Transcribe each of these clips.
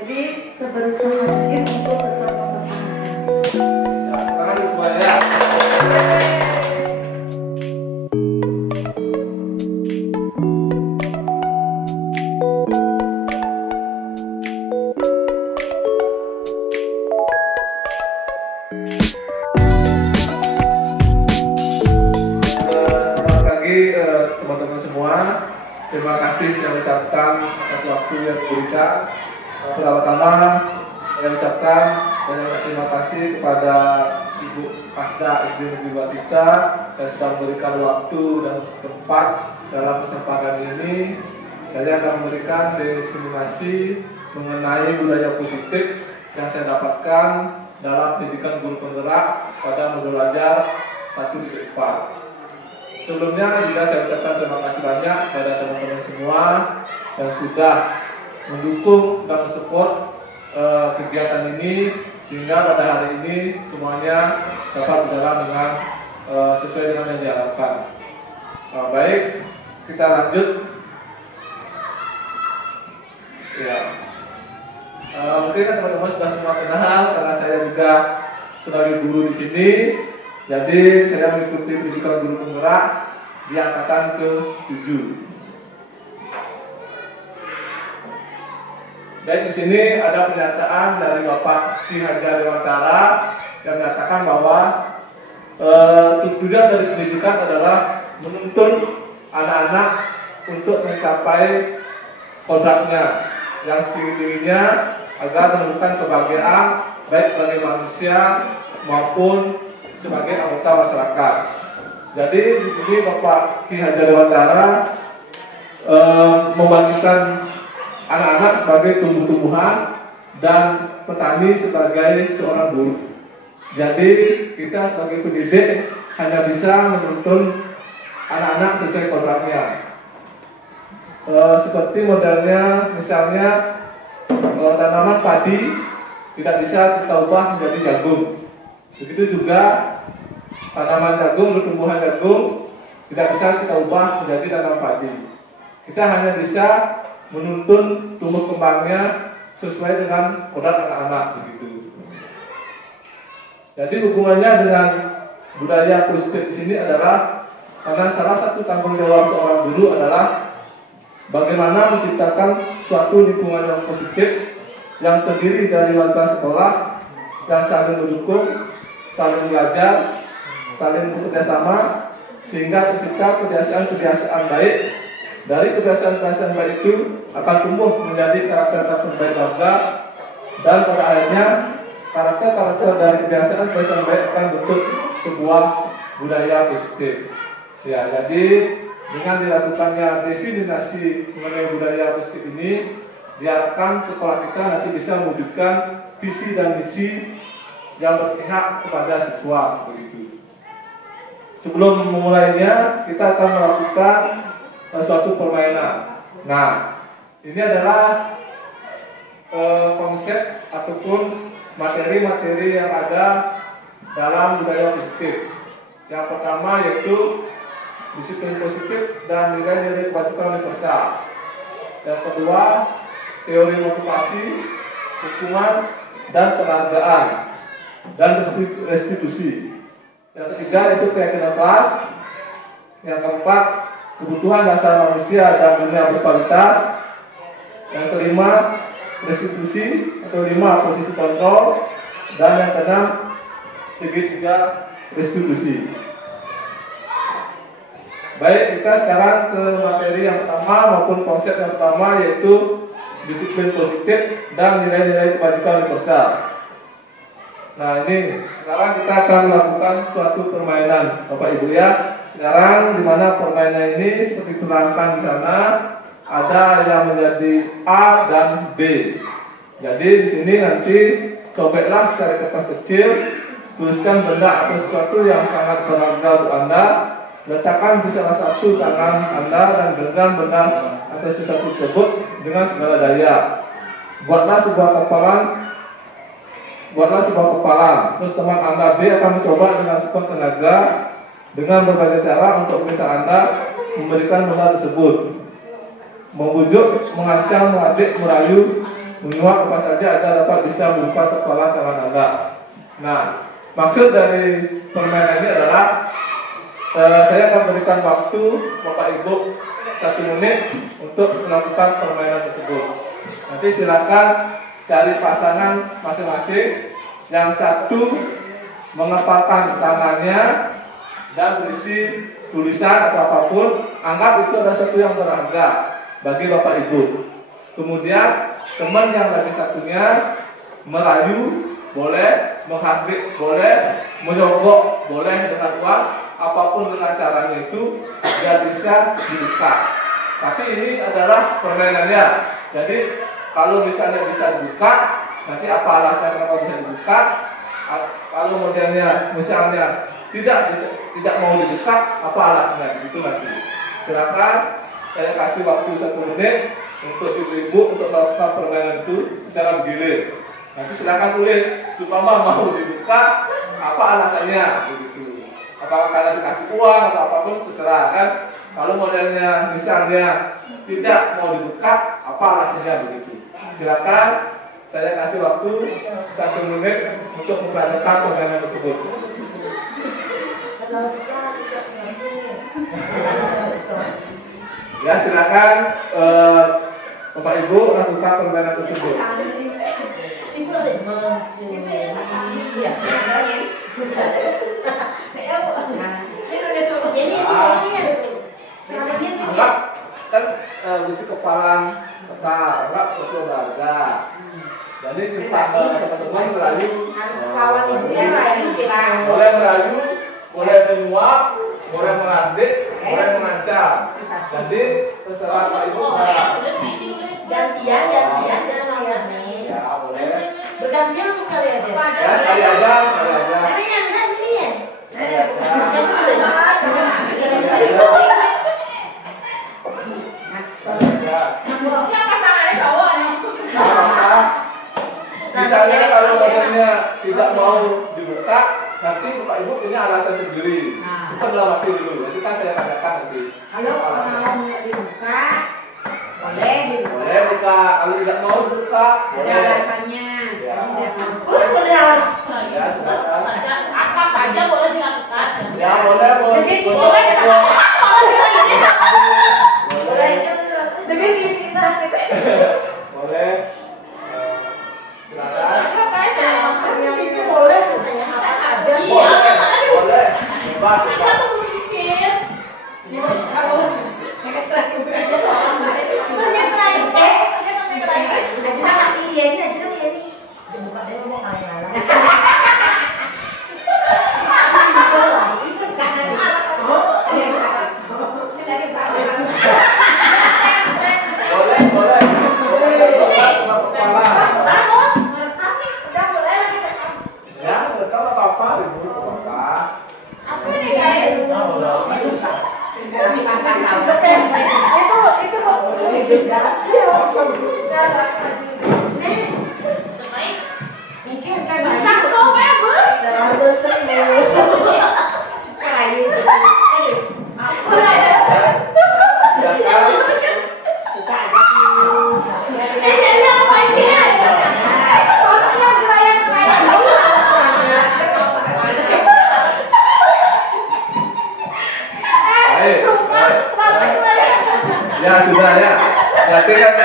Jadi seberusaha mungkin untuk tetap mempertahankan. Ya, tangan semuanya. Selamat pagi teman-teman semua. Terima kasih yang ucapkan atas waktu yang diberikan. Pertama-tama saya ucapkan banyak terima kasih kepada Ibu Kasda SD Negeri Batista yang sudah memberikan waktu dan tempat dalam kesempatan ini. Saya akan memberikan diskriminasi mengenai budaya positif yang saya dapatkan dalam pendidikan guru penggerak pada modul belajar 1.4. Sebelumnya juga saya ucapkan terima kasih banyak kepada teman-teman semua yang sudah mendukung dan mensupport kegiatan ini sehingga pada hari ini semuanya dapat berjalan dengan sesuai dengan yang diharapkan. Baik, kita lanjut. Ya, mungkin kan teman-teman sudah semua kenal karena saya juga sebagai guru di sini. Jadi saya mengikuti pendidikan guru penggerak di angkatan ke-7. Dan di sini ada pernyataan dari Bapak Ki Hajar Dewantara yang menyatakan bahwa tujuan dari pendidikan adalah menuntun anak-anak untuk mencapai kodratnya yang setinggi-tingginya agar menemukan kebahagiaan baik sebagai manusia maupun sebagai anggota masyarakat. Jadi di sini Bapak Ki Hajar Dewantara membandingkan anak-anak sebagai tumbuh-tumbuhan dan petani sebagai seorang buruh. Jadi kita sebagai pendidik hanya bisa menuntun anak-anak sesuai kodratnya. Seperti modelnya misalnya tanaman padi tidak bisa kita ubah menjadi jagung. Begitu juga tanaman jagung atau tumbuhan jagung tidak bisa kita ubah menjadi tanaman padi. Kita hanya bisa menuntun tumbuh kembangnya sesuai dengan kodrat anak-anak begitu. Jadi hubungannya dengan budaya positif di sini adalah karena salah satu tanggung jawab seorang guru adalah bagaimana menciptakan suatu lingkungan yang positif yang terdiri dari warga sekolah yang saling mendukung, saling belajar, saling bekerja sama, sehingga tercipta kebiasaan-kebiasaan baik. Dari kebiasaan-kebiasaan baik itu akan tumbuh menjadi karakter-karakter baik warga, dan pada akhirnya karakter-karakter dari kebiasaan-kebiasaan baik akan bentuk sebuah budaya positif. Ya, jadi dengan dilakukannya diseminasi mengenai budaya positif ini, diharapkan sekolah kita nanti bisa mewujudkan visi dan misi yang berpihak kepada siswa begitu. Sebelum memulainya, kita akan melakukan suatu permainan. Nah, ini adalah konsep ataupun materi-materi yang ada dalam budaya positif. Yang pertama yaitu disiplin positif dan nilai-nilai kebajikan universal. Yang kedua, teori motivasi, hukuman, dan penghargaan dan restitusi. Yang ketiga itu keyakinan kelas. Yang keempat, kebutuhan dasar manusia dan dunia berkualitas. Yang kelima, restitusi atau 5 posisi kontrol. Dan yang keenam, segitiga restitusi. Baik, kita sekarang ke materi yang pertama maupun konsep yang pertama yaitu disiplin positif dan nilai-nilai kebajikan universal. Nah, ini sekarang kita akan melakukan suatu permainan, Bapak Ibu ya. Sekarang di mana permainan ini seperti terangkan di sana, ada yang menjadi A dan B. Jadi di sini nanti sobeklah secara kertas kecil, tuliskan benda atau sesuatu yang sangat berharga untuk Anda, letakkan di salah satu tangan Anda dan genggam benda atau sesuatu tersebut dengan segala daya. Buatlah sebuah kepalan. Terus teman Anda B akan mencoba dengan sekuat tenaga dengan berbagai cara untuk meminta Anda memberikan benda tersebut. Membujuk, mengancam, mengadik, merayu, menguap apa saja agar dapat bisa membuka kepala tangan Anda. Nah, maksud dari permainan ini adalah saya akan berikan waktu Bapak Ibu 1 menit untuk melakukan permainan tersebut. Nanti silakan cari pasangan masing-masing. Yang satu mengepalkan tangannya dan berisi tulisan atau apapun, anggap itu ada sesuatu yang berharga bagi Bapak Ibu. Kemudian teman yang lagi satunya merayu boleh, menghardik boleh, menyogok boleh dengan uang, apapun dengan caranya itu tidak bisa dibuka. Tapi ini adalah permainannya. Jadi kalau misalnya bisa dibuka, nanti apa alasan kenapa bisa dibuka? Kalau modelnya misalnya tidak mau dibuka, apa alasannya? Itu nanti. Silakan saya kasih waktu 1 menit untuk ibu-ibu untuk melakukan permainan itu secara bergilir. Nanti silakan tulis supaya mau dibuka, apa alasannya begitu. Apakah karena dikasih uang atau apapun terserah kan. Kalau modelnya misalnya tidak mau dibuka, apa alasannya begitu. Silakan saya kasih waktu 1 menit untuk mempraktekkan permainan tersebut. Ya silakan Bapak Ibu lakukan permainan tersebut. Anggap kan bisi kepala anggap suatu olahraga. Jadi kita teman-teman merayu, boleh merayu, boleh menguap, boleh menghardik, boleh mengancam. Jadi terserah Pak Ibu. Gantian jangan malam nih. Ya boleh. Bergantian sekali aja. Ya sekali aja. Kalian kan ini ya. Misalnya kalau modelnya tidak mau dibuka, nanti Bapak Ibu punya alasan sendiri. Setelah waktu dulu, itu kan saya katakan nanti. Kalau mau dibuka, boleh dibuka. Boleh buka, kalau tidak mau dibuka, Ada boleh. alasannya. Ya. Ya, silakan. Apa saja boleh dilakukan. Ya, boleh. Boleh. Boleh. Silakan. Itu boleh katanya apa saja. Boleh. Bebas. Boleh. Kepala. Ya, rekam apa-apa, Ibu. Apa? Mungkin kan Bisa kok, ya, Bu. Ya sudah ya. Berarti kan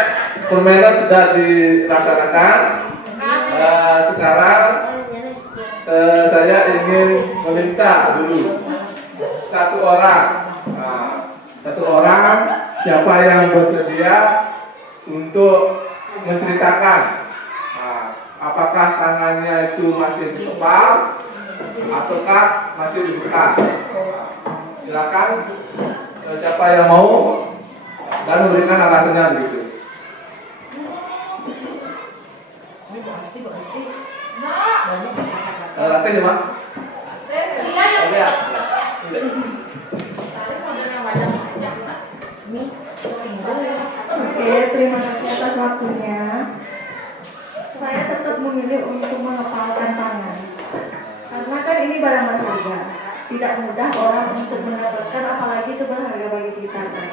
permainan sudah dilaksanakan. Sekarang saya ingin meminta dulu satu orang. Satu orang siapa yang bersedia untuk menceritakan apakah tangannya itu masih dikepal ataukah masih dibuka. Silakan siapa yang mau dan memberikan alasannya begitu. Nanti coba. Oke, terima kasih atas waktunya. Saya tetap memilih untuk mengepalkan tangan. Karena kan ini barang berharga. Tidak mudah orang untuk mendapatkan, apalagi itu berharga bagi kita kan.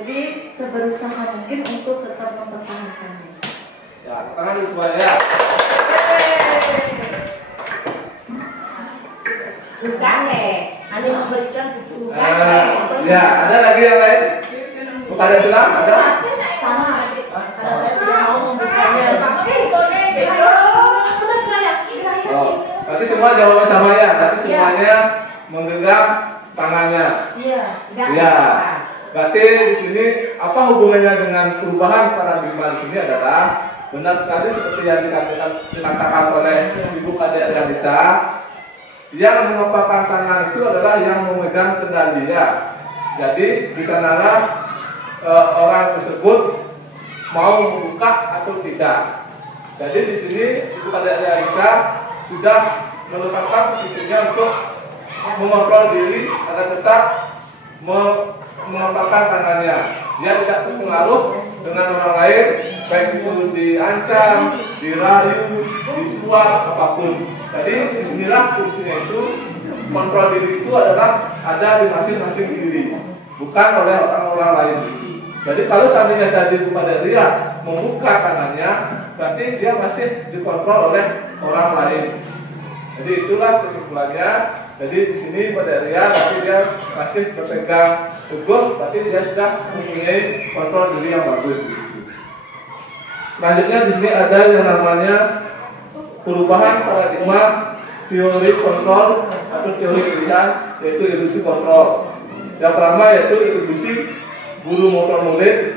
Jadi seberusaha mungkin untuk tetap mempertahankannya. Nah, tangan dulu semuanya. Bukan deh. Ada yang memberikan itu. Ya, ada lagi yang lain? Kepada Islam ada? Sama. Karena saya tidak mau memberikannya. Oh, nanti semua jawaban sama ya. Nanti semuanya menggenggam tangannya. Iya. Ya. Berarti di sini apa hubungannya dengan perubahan paradigma di sini adalah benar sekali seperti yang dikatakan oleh Ibu Kadek Realita, yang mengepakkan tangan itu adalah yang memegang kendalinya. Jadi di sanalah orang tersebut mau membuka atau tidak. Jadi di sini Ibu Kadek Realita sudah menetapkan posisinya untuk mengontrol diri agar tetap mengepakkan tangannya. Dia tidak terpengaruh dengan orang lain, baik itu diancam, dirayu, disuap, apapun. Jadi disinilah fungsinya itu, kontrol diri itu adalah ada di masing-masing diri, bukan oleh orang-orang lain. Jadi kalau seandainya tadi kepada dia membuka tangannya, berarti dia masih dikontrol oleh orang lain. Jadi itulah kesimpulannya. Jadi di sini pada Ria, tapi dia masih berpegang teguh, berarti dia sudah mempunyai kontrol diri yang bagus. Selanjutnya di sini ada yang namanya perubahan paradigma teori kontrol atau teori pilihan, yaitu ilusi kontrol. Yang pertama yaitu ilusi guru motor murid.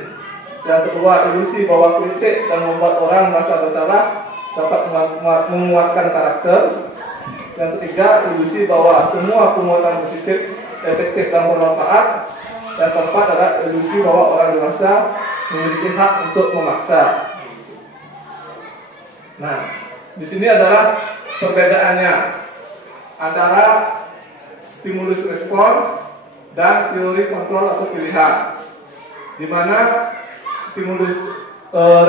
Yang kedua ilusi bahwa kritik dan membuat orang merasa bersalah dapat menguatkan karakter. Yang ketiga, ilusi bahwa semua penguatan positif efektif dan bermanfaat. Yang keempat adalah ilusi bahwa orang dewasa memiliki hak untuk memaksa. Nah, di sini adalah perbedaannya antara stimulus respon dan teori kontrol atau pilihan. Di mana stimulus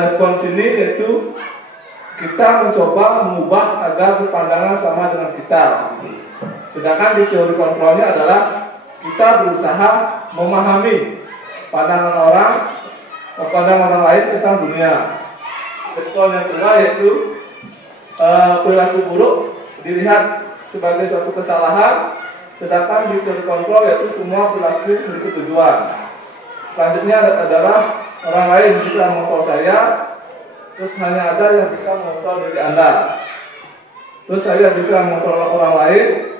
respons ini yaitu kita mencoba mengubah agar berpandangan sama dengan kita. Sedangkan di teori kontrolnya adalah kita berusaha memahami pandangan orang lain tentang dunia. Respon yang kedua yaitu perilaku buruk dilihat sebagai suatu kesalahan, sedangkan di teori kontrol yaitu semua perilaku memiliki tujuan. Selanjutnya adalah orang lain bisa mengontrol saya, terus hanya ada yang bisa mengontrol diri Anda. Terus saya bisa mengontrol orang lain,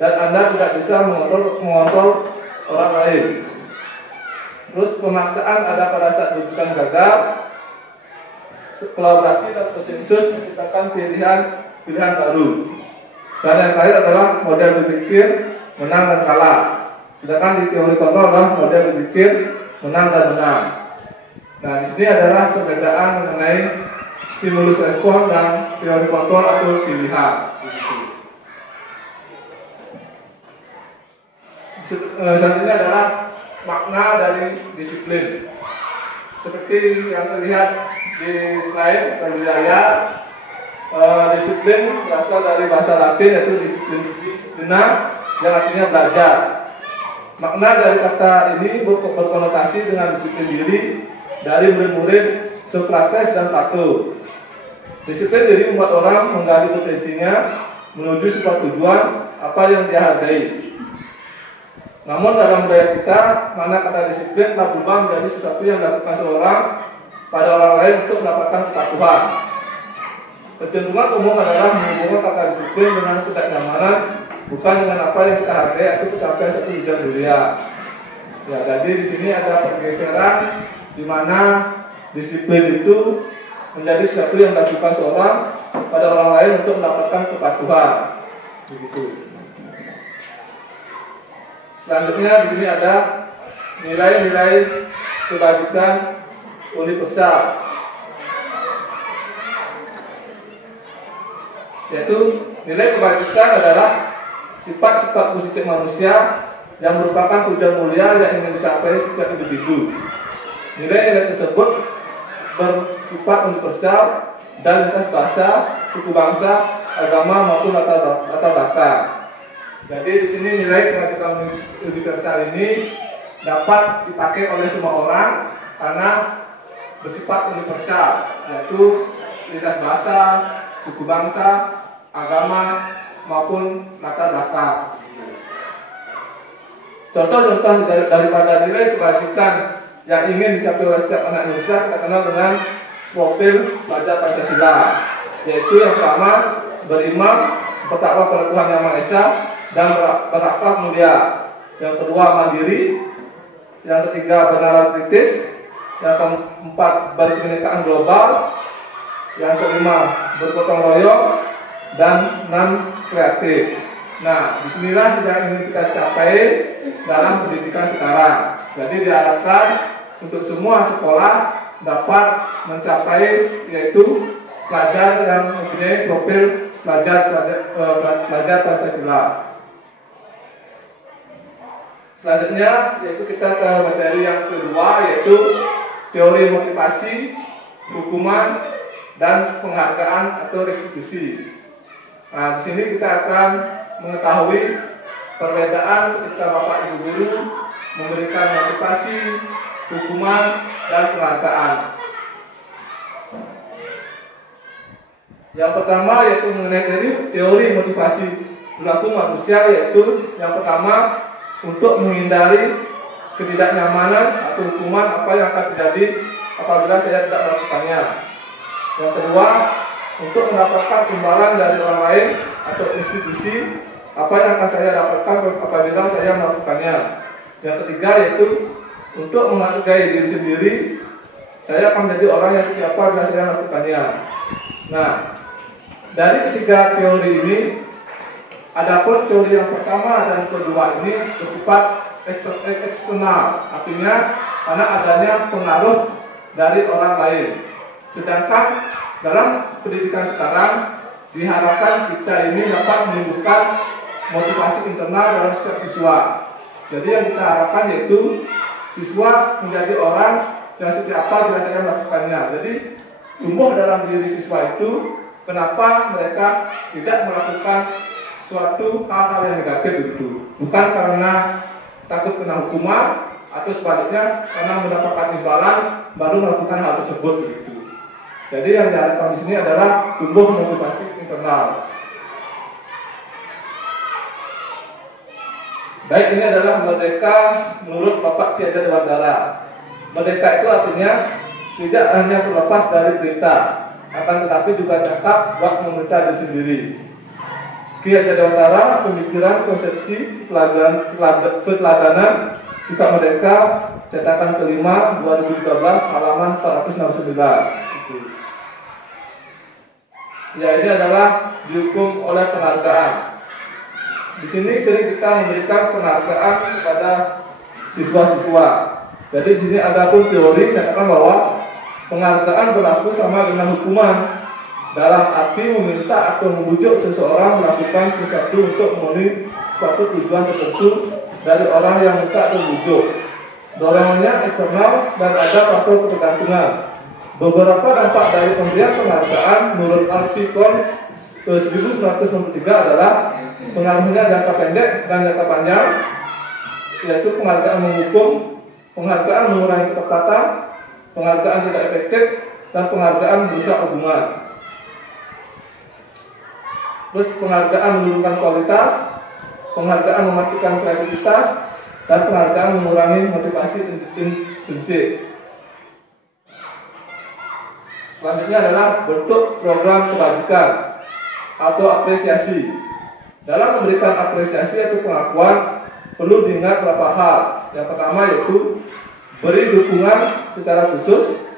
dan Anda tidak bisa mengontrol orang lain. Terus pemaksaan ada pada saat rujukan gagal. Kolaborasi dan konsensus menciptakan pilihan baru. Dan yang terakhir adalah model berpikir menang dan kalah. Sedangkan di teori kontrol adalah model berpikir menang dan menang. Nah, di sini adalah perbedaan mengenai stimulus respon dan teori kontrol atau pilihan. Selanjutnya adalah makna dari disiplin. Seperti yang terlihat di slide terlihat disiplin berasal dari bahasa Latin yaitu disiplina yang artinya belajar. Makna dari kata ini berkonotasi dengan disiplin diri dari murid-murid Sokrates dan Plato. Disiplin diri membuat orang menggali potensinya menuju sebuah tujuan apa yang dia hargai. Namun dalam budaya kita, mana kata disiplin telah berubah menjadi sesuatu yang dilakukan seorang pada orang lain untuk mendapatkan kepatuhan. Kecenderungan umum adalah menghubungkan kata disiplin dengan ketidaknyamanan, bukan dengan apa yang kita hargai atau mencapai satu tujuan mulia. Ya, jadi di sini ada pergeseran di mana disiplin itu menjadi sesuatu yang dilakukan seorang pada orang lain untuk mendapatkan kepatuhan. Begitu. Selanjutnya di sini ada nilai-nilai kebajikan universal, yaitu nilai kebajikan adalah sifat-sifat positif manusia yang merupakan tujuan mulia yang ingin dicapai setiap individu. Nilai-nilai tersebut bersifat universal dan lintas bahasa, suku bangsa, agama maupun latar belakang. Jadi di sini nilai kebajikan universal ini dapat dipakai oleh semua orang karena bersifat universal, yaitu lintas bahasa, suku bangsa, agama, maupun latar belakang. Contoh-contoh daripada nilai kebajikan yang ingin dicapai oleh setiap anak Indonesia kita kenal dengan profil pelajar Pancasila, yaitu yang pertama beriman, bertakwa pada Tuhan Yang Maha Esa, dan berakhlak mulia. Yang kedua mandiri, yang ketiga bernalar kritis, yang keempat berkebinekaan global, yang kelima bergotong royong, dan 6 kreatif. Nah, disinilah yang ingin kita capai dalam pendidikan sekarang. Jadi diharapkan untuk semua sekolah dapat mencapai yaitu pelajar yang mempunyai profil pelajar Pancasila. Selanjutnya yaitu kita ke materi yang kedua, yaitu teori motivasi, hukuman, dan penghargaan atau restitusi. Nah, di sini kita akan mengetahui perbedaan ketika Bapak Ibu guru memberikan motivasi, hukuman, dan penghargaan. Yang pertama yaitu mengenai teori motivasi perilaku manusia, yaitu yang pertama untuk menghindari ketidaknyamanan atau hukuman apa yang akan terjadi apabila saya tidak melakukannya. Yang kedua, untuk mendapatkan imbalan dari orang lain atau institusi apa yang akan saya dapatkan apabila saya melakukannya. Yang ketiga yaitu untuk menghargai diri sendiri, saya akan menjadi orang yang seperti apa bila saya melakukannya. Nah, dari ketiga teori ini, adapun teori yang pertama dan kedua ini bersifat eksternal, artinya karena adanya pengaruh dari orang lain. Sedangkan dalam pendidikan sekarang diharapkan kita ini dapat menimbulkan motivasi internal dalam setiap siswa. Jadi yang kita harapkan yaitu siswa menjadi orang yang seperti apa bila saya melakukannya. Jadi tumbuh dalam diri siswa itu kenapa mereka tidak melakukan suatu hal-hal yang negatif itu. Bukan karena takut kena hukuman atau sebaliknya karena mendapatkan imbalan baru melakukan hal tersebut begitu. Jadi yang diharapkan di sini adalah tumbuh motivasi internal. Baik, ini adalah merdeka menurut Bapak Ki Hajar Dewantara. Merdeka itu artinya tidak hanya terlepas dari perintah, akan tetapi juga cakap buat memerintah diri sendiri. Ki Hajar Dewantara, pemikiran, konsepsi, keteladanan, sikap merdeka, cetakan kelima 2013 halaman 469. Ya, ini adalah dihukum oleh penghargaan. Di sini sering kita memberikan penghargaan kepada siswa-siswa. Jadi di sini ada pun teori menyatakan bahwa penghargaan berlaku sama dengan hukuman dalam arti meminta atau membujuk seseorang melakukan sesuatu untuk memenuhi suatu tujuan tertentu dari orang yang minta atau membujuk. Dorongannya eksternal dan ada faktor ketergantungan. Beberapa dampak dari pemberian penghargaan menurut artikel 1993 adalah pengaruhnya jangka pendek dan jangka panjang, yaitu penghargaan menghukum, penghargaan mengurangi ketepatan, penghargaan tidak efektif, dan penghargaan merusak hubungan. Terus penghargaan menurunkan kualitas, penghargaan mematikan kreativitas, dan penghargaan mengurangi motivasi intrinsik. Selanjutnya adalah bentuk program kebajikan atau apresiasi. Dalam memberikan apresiasi atau pengakuan perlu diingat beberapa hal. Yang pertama yaitu beri dukungan secara khusus.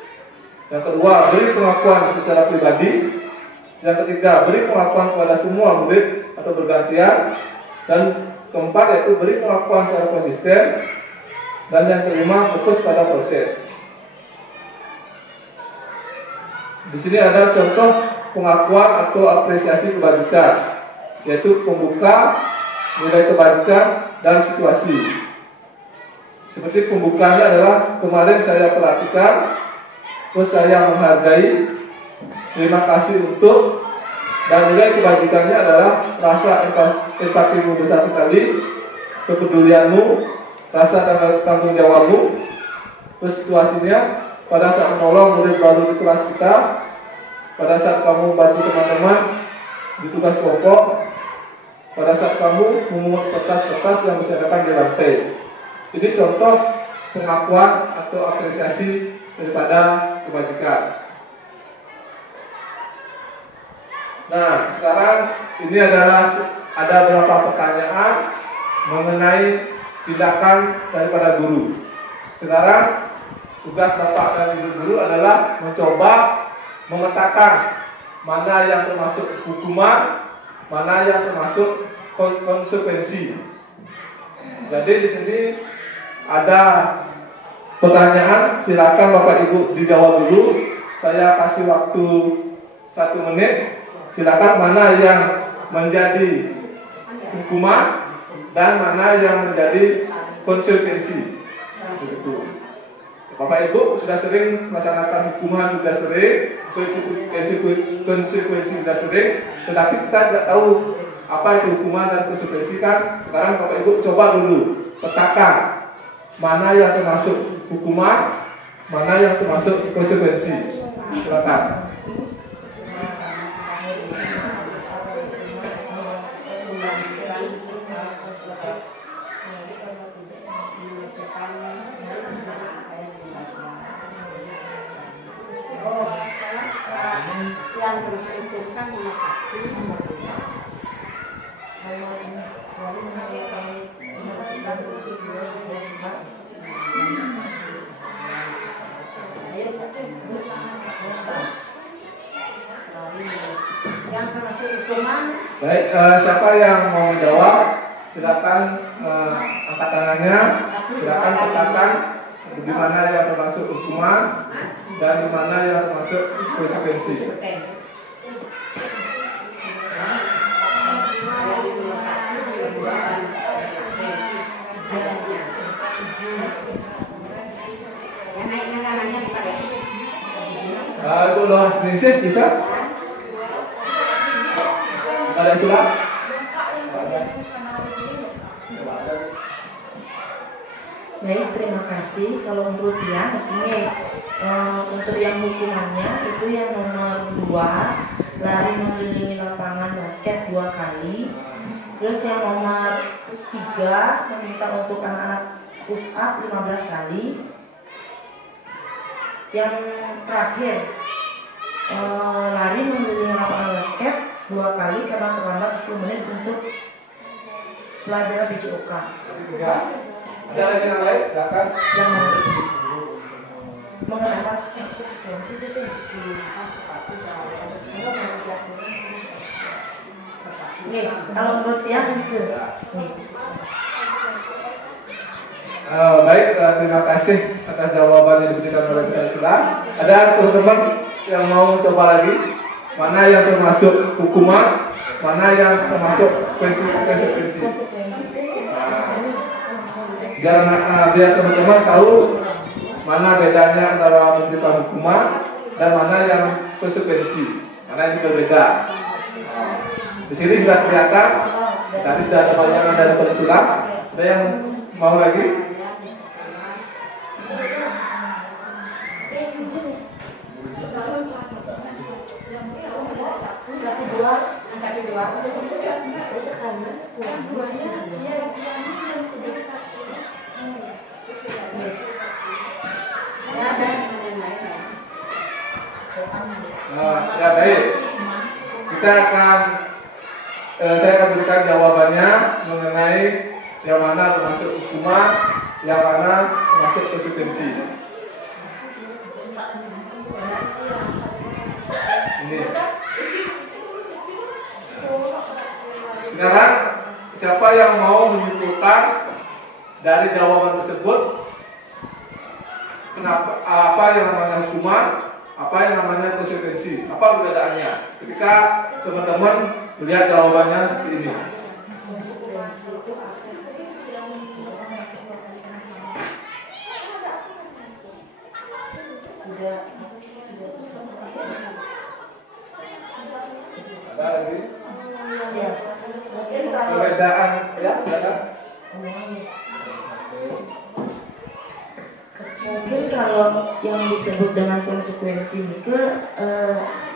Yang kedua, beri pengakuan secara pribadi. Yang ketiga, beri pengakuan kepada semua murid atau bergantian. Dan keempat yaitu beri pengakuan secara konsisten. Dan yang kelima, fokus pada proses. Di sini ada contoh pengakuan atau apresiasi kebajikan, yaitu pembuka, nilai kebajikan, dan situasi. Seperti pembukanya adalah kemarin saya perhatikan, terus saya menghargai, terima kasih untuk, dan nilai kebajikannya adalah rasa empatimu besar sekali, kepedulianmu, rasa tanggung jawabmu. Terus situasinya pada saat menolong murid baru di kelas kita, pada saat kamu bantu teman-teman di tugas kelompok, pada saat kamu memungut kertas-kertas yang disediakan di lantai. Ini contoh pengakuan atau apresiasi daripada kebajikan. Nah, sekarang ini adalah ada beberapa pertanyaan mengenai tindakan daripada guru. Sekarang tugas Bapak dan Ibu guru adalah mencoba memetakan mana yang termasuk hukuman, mana yang termasuk konsekuensi. Jadi di sini ada pertanyaan, silakan Bapak Ibu dijawab dulu. Saya kasih waktu 1 menit. Silakan mana yang menjadi hukuman dan mana yang menjadi konsekuensi. Begitu. Bapak Ibu sudah sering melaksanakan hukuman, juga sering, konsekuensi juga sering, tetapi kita tidak tahu apa itu hukuman dan konsekuensi kan. Sekarang Bapak Ibu coba dulu petakan mana yang termasuk hukuman, mana yang termasuk konsekuensi. Silakan. Yang diuntungkan nomor 1, nomor 2. Yang termasuk hukuman. Baik, siapa yang mau menjawab? Silakan angkat tangannya. Silakan katakan di mana yang termasuk hukuman dan di mana yang termasuk konsekuensi. Ibu Lohan Seningsih bisa? Ada surat? Baik, terima kasih. Kalau menurut dia, ini untuk yang hukumannya itu yang nomor 2, lari mengelilingi lapangan basket 2 kali. Terus yang nomor 3, meminta untuk anak-anak push up 15 kali. Yang terakhir, lari mengelilingi lapangan basket 2 kali karena terlambat 10 menit untuk pelajaran BCOK. Ada lagi yang lain? Silakan. Yang mengenai konsekuensi itu sih nih, kalau menurut dia itu nih. Baik, terima kasih atas jawaban yang diberikan oleh Pak Sulah. Ada teman-teman yang mau coba lagi? Mana yang termasuk hukuman, mana yang termasuk konsekuensi? Biar teman-teman tahu mana bedanya antara memberikan hukuman dan mana yang konsekuensi, mana yang berbeda. Di sini sudah kelihatan. Tadi sudah ada pertanyaan dari Pak Sulah. Ada yang mau lagi? Ya baik, kita akan saya akan berikan jawabannya mengenai yang mana termasuk hukuman, yang mana termasuk konsekuensi. Ini. Sekarang siapa yang mau menyimpulkan dari jawaban tersebut? Kenapa? Apa yang namanya hukuman? Apa yang namanya konsekuensi? Apa perbedaannya? Ketika teman-teman melihat jawabannya seperti ini. Ada lagi? Perbedaan ya, silakan. Mungkin kalau yang disebut dengan konsekuensi itu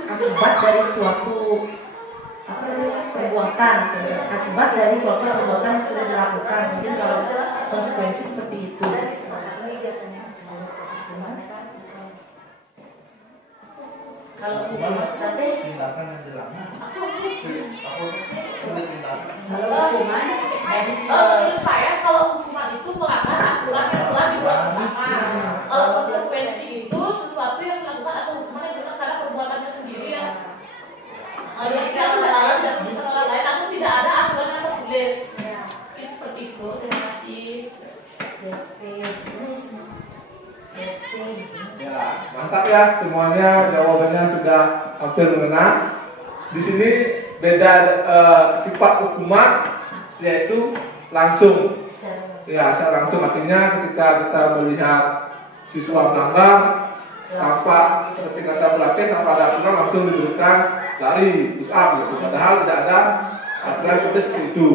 akibat dari suatu perbuatan, akibat dari suatu perbuatan yang sudah dilakukan. Mungkin kalau konsekuensi seperti itu. Kalau hukuman berarti tindakan yang dilakukan. hukuman dari menurut saya kalau hukuman itu melanggar aturan yang telah dibuat bersama. Kalau konsekuensi itu sesuatu yang dilakukan atau hukuman yang dilakukan karena perbuatannya sendiri yang tidak lain dan bisa orang lain, atau tidak ada aturan yang tertulis. Mungkin seperti itu. Terima kasih. Ya, mantap ya, semuanya jawabannya sudah hampir mengena. Di sini beda sifat hukuman yaitu langsung. Ya, secara langsung artinya ketika kita melihat siswa melanggar tanpa seperti kata pelatih tanpa ada aturan langsung diberikan lari push up gitu. Padahal tidak ada aturan seperti itu.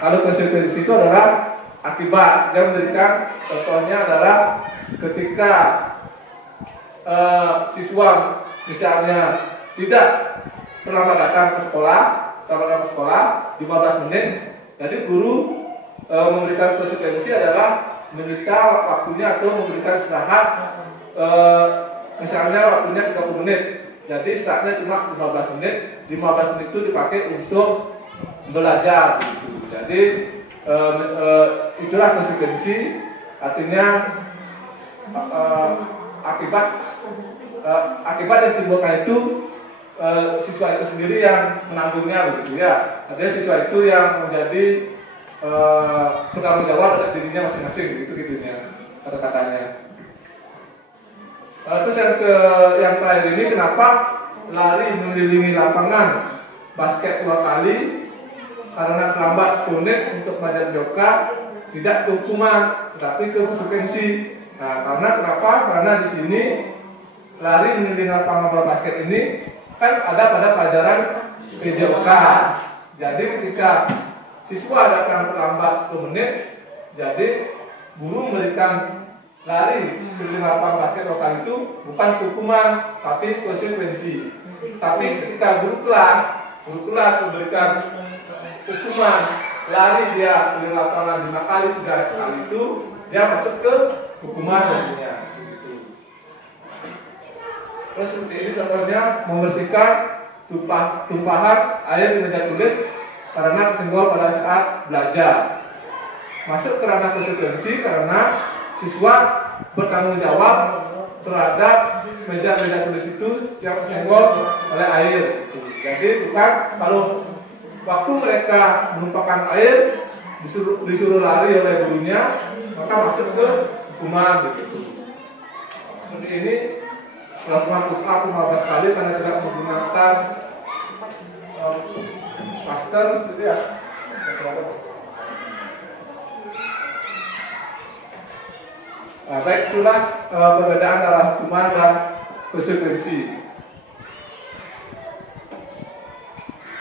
Kalau konsekuensi itu adalah akibat. Dia memberikan contohnya adalah ketika siswa misalnya tidak terlambat datang ke sekolah, 15 menit, jadi guru memberikan konsekuensi adalah menyita waktunya atau memberikan istirahat, misalnya waktunya 30 menit, jadi istirahatnya cuma 15 menit, 15 menit itu dipakai untuk belajar gitu. Jadi itulah konsekuensi, artinya akibat yang ditimbulkan itu siswa itu sendiri yang menanggungnya begitu ya. Artinya siswa itu yang menjadi bertanggung jawab pada dirinya masing-masing gitu ya kata-katanya. Terus yang terakhir ini, kenapa lari mengelilingi lapangan basket 2 kali karena terlambat 10 menit untuk belajar yoga tidak ke hukuman tetapi ke konsekuensi. Nah, kenapa? Karena di sini lari mengelilingi lapangan bola basket ini kan ada pada pelajaran PJOK. Jadi ketika siswa datang terlambat 10 menit, jadi guru memberikan lari mengelilingi lapangan basket lokal itu bukan hukuman tapi konsekuensi. Tapi ketika guru kelas memberikan hukuman lari dia keliling lapangan 5 kali 3 kali itu dia masuk ke hukuman nantinya. Terus seperti ini contohnya membersihkan tumpahan air di meja tulis karena kesenggol pada saat belajar. Masuk ke ranah konsekuensi karena siswa bertanggung jawab terhadap meja tulis itu yang kesenggol oleh air. Jadi bukan kalau waktu mereka menumpahkan air disuruh lari oleh gurunya, maka masuk ke hukuman begitu. Seperti ini melakukan push up 15 kali karena tidak menggunakan masker gitu ya. Nah, baik, itulah perbedaan antara hukuman dan konsekuensi.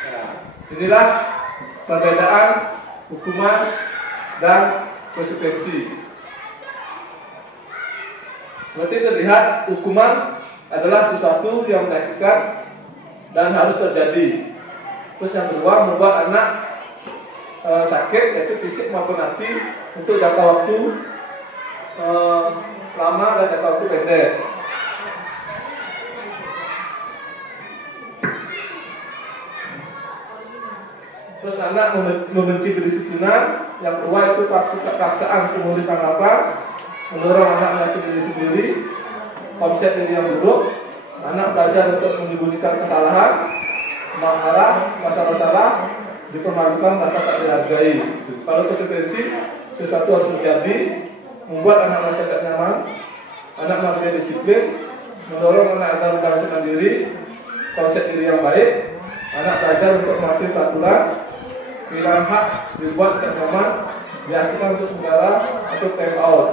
Nah, inilah perbedaan hukuman dan konsekuensi. Seperti terlihat, hukuman adalah sesuatu yang menyakitkan dan harus terjadi. Terus yang kedua, membuat anak sakit, yaitu fisik maupun hati, untuk jangka waktu lama dan jangka waktu pendek. Terus anak membenci kedisiplinan. Yang kedua itu paksaan stimulus tanggapan, mendorong anak melatih diri sendiri, konsep diri yang buruk, anak belajar untuk menyembunyikan kesalahan, marah, masalah-masalah, dipermalukan, merasa tak dihargai. Kalau konsekuensi, sesuatu harus terjadi, membuat anak merasa tak nyaman, anak menghargai disiplin, mendorong anak agar menjalankan diri, konsep diri yang baik, anak belajar untuk mematuhi peraturan, kehilangan hak, dibuat tak nyaman, dihasilkan untuk sementara atau time out.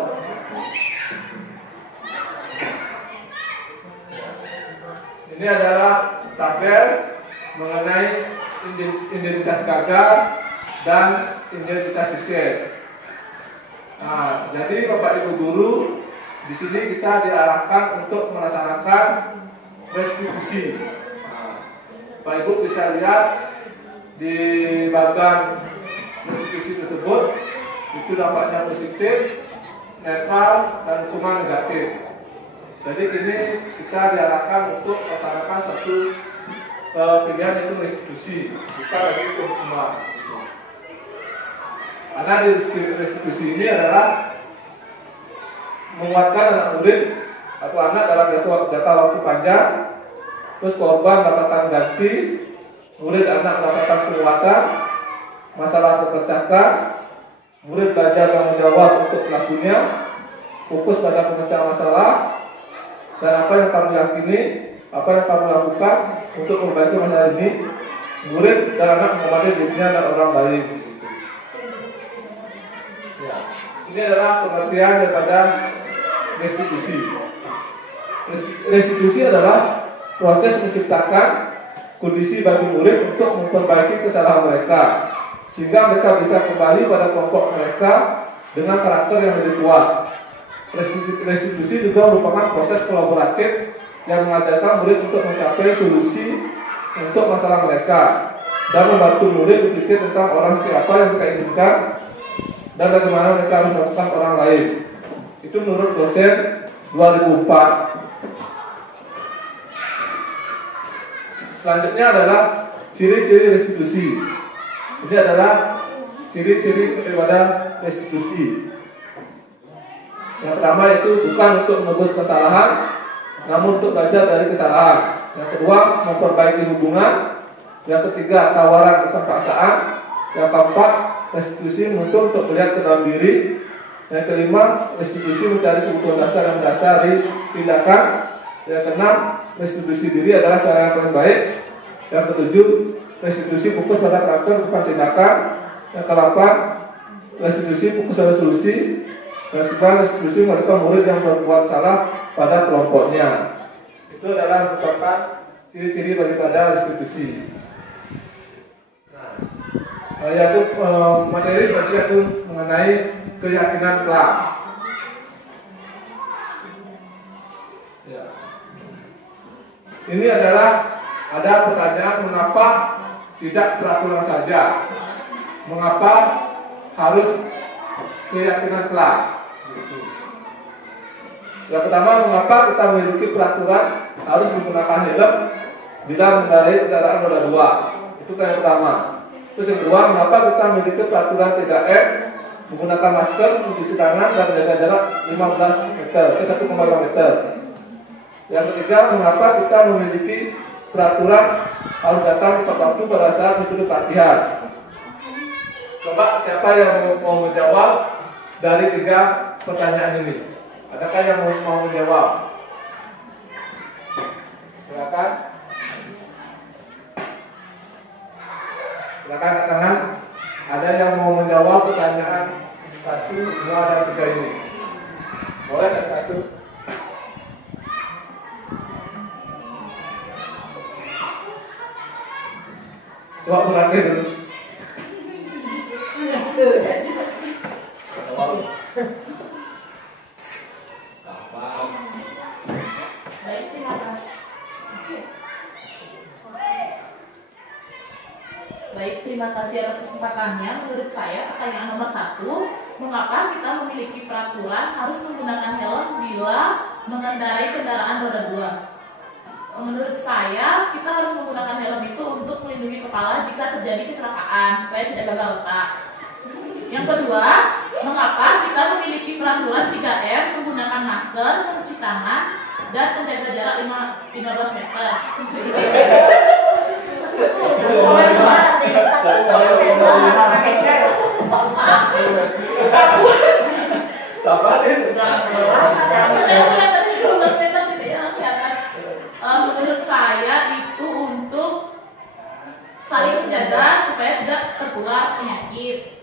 Ini adalah tabel mengenai identitas gagal dan identitas sukses. Nah, jadi Bapak Ibu guru di sini kita diarahkan untuk melaksanakan restitusi. Nah, Pak Ibu bisa lihat di bagian restitusi tersebut itu dampaknya positif, netral, dan hukuman negatif. Jadi kini kita diarahkan untuk melaksanakan satu pilihan yaitu restitusi, bukan lagi hukuman. Karena di restitusi ini adalah menguatkan anak murid atau anak dalam jangka waktu panjang, terus korban mendapatkan ganti, murid anak mendapatkan penguatan, masalah terpecahkan, murid belajar tanggung jawab untuk pelakunya, fokus pada pemecahan masalah, dan apa yang kamu yakini, apa yang kamu lakukan untuk membantu masalah ini, murid dan anak menghormati dirinya dan orang lain. Ya. Ini adalah pengertian daripada restitusi. Restitusi adalah proses menciptakan kondisi bagi murid untuk memperbaiki kesalahan mereka, sehingga mereka bisa kembali pada kelompok mereka dengan karakter yang lebih kuat. Restitusi juga merupakan proses kolaboratif yang mengajarkan murid untuk mencapai solusi untuk masalah mereka dan membantu murid berpikir tentang orang seperti apa yang mereka inginkan dan bagaimana mereka harus melakukan orang lain. Itu menurut dosen 2004. Selanjutnya adalah ciri-ciri restitusi. Ini adalah ciri-ciri daripada restitusi. Yang pertama itu bukan untuk menebus kesalahan, namun untuk belajar dari kesalahan. Yang kedua, memperbaiki hubungan. Yang ketiga, tawaran bukan paksaan. Yang keempat, restitusi menuntut untuk melihat ke dalam diri. Yang kelima, restitusi mencari kebutuhan dasar yang mendasari tindakan. Yang keenam, restitusi diri adalah cara yang paling baik. Yang ketujuh, restitusi fokus pada karakter bukan tindakan. Yang kedelapan, restitusi fokus pada solusi. Yang sembilan, restitusi mereka murid yang berbuat salah pada kelompoknya. Itu adalah merupakan ciri-ciri daripada restitusi. Nah, yaitu materi selanjutnya itu mengenai keyakinan kelas. Ya. Ini adalah ada pertanyaan mengapa tidak peraturan saja, mengapa harus keyakinan kelas. Yang pertama, mengapa kita memiliki peraturan harus menggunakan helm bila mengendarai kendaraan roda 2? Itu yang pertama. Terus yang kedua, mengapa kita memiliki peraturan 3M menggunakan masker, mencuci tangan, dan menjaga jarak 15 meter, 1,5 meter. Yang ketiga, mengapa kita memiliki peraturan harus datang tepat waktu pada saat mengikuti pelatihan? Coba siapa yang mau menjawab dari 3 pertanyaan ini? Adakah yang mau menjawab? Silakan. Silakan angkat tangan. Ada yang mau menjawab pertanyaan 1, 2, dan 3 ini? Boleh satu-satu. Coba berarti dulu. Baik, terima kasih. Baik, terima kasih atas kesempatannya. Menurut saya, pertanyaan nomor 1, mengapa kita memiliki peraturan harus menggunakan helm bila mengendarai kendaraan roda 2? Menurut saya, kita harus menggunakan helm itu untuk melindungi kepala jika terjadi kecelakaan, supaya tidak gagal letak. Yang kedua, mengapa kita memiliki peraturan 3M menggunakan masker, mencuci tangan, dan menjaga jarak 15 meter? Menurut saya itu untuk saling menjaga supaya tidak tertular penyakit.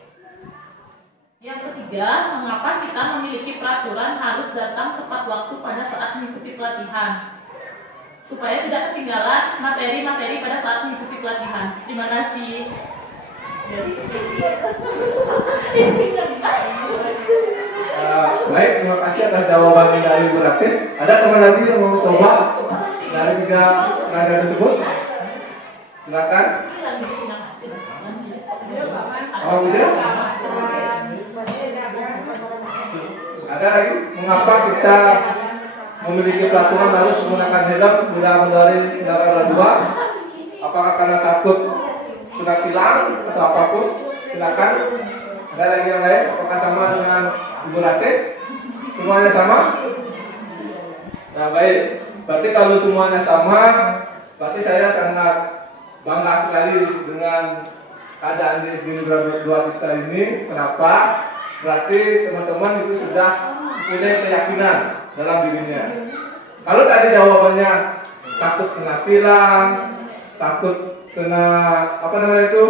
Yang ketiga, mengapa kita memiliki peraturan harus datang tepat waktu pada saat mengikuti pelatihan? Supaya tidak ketinggalan materi-materi pada saat mengikuti pelatihan. Terima kasih. Baik, terima kasih atas jawabannya dari Bu Rati. Ada teman lagi yang mau coba dari 3 tenaga tersebut? Silakan. Oh, bisa? Ada lagi? Mengapa kita memiliki peraturan harus menggunakan helm bila mengendarai kendaraan roda 2? Apakah karena takut kena tilang atau apapun? Silakan. Ada lagi yang lain? Apakah sama dengan Ibu Rati? Semuanya sama? Nah, baik. Berarti kalau semuanya sama, berarti saya sangat bangga sekali dengan keadaan di SD Negeri 2 Tista ini. Kenapa? Berarti teman-teman itu sudah punya keyakinan dalam dirinya. Kalau tadi jawabannya takut kena tilang, takut kena apa namanya itu,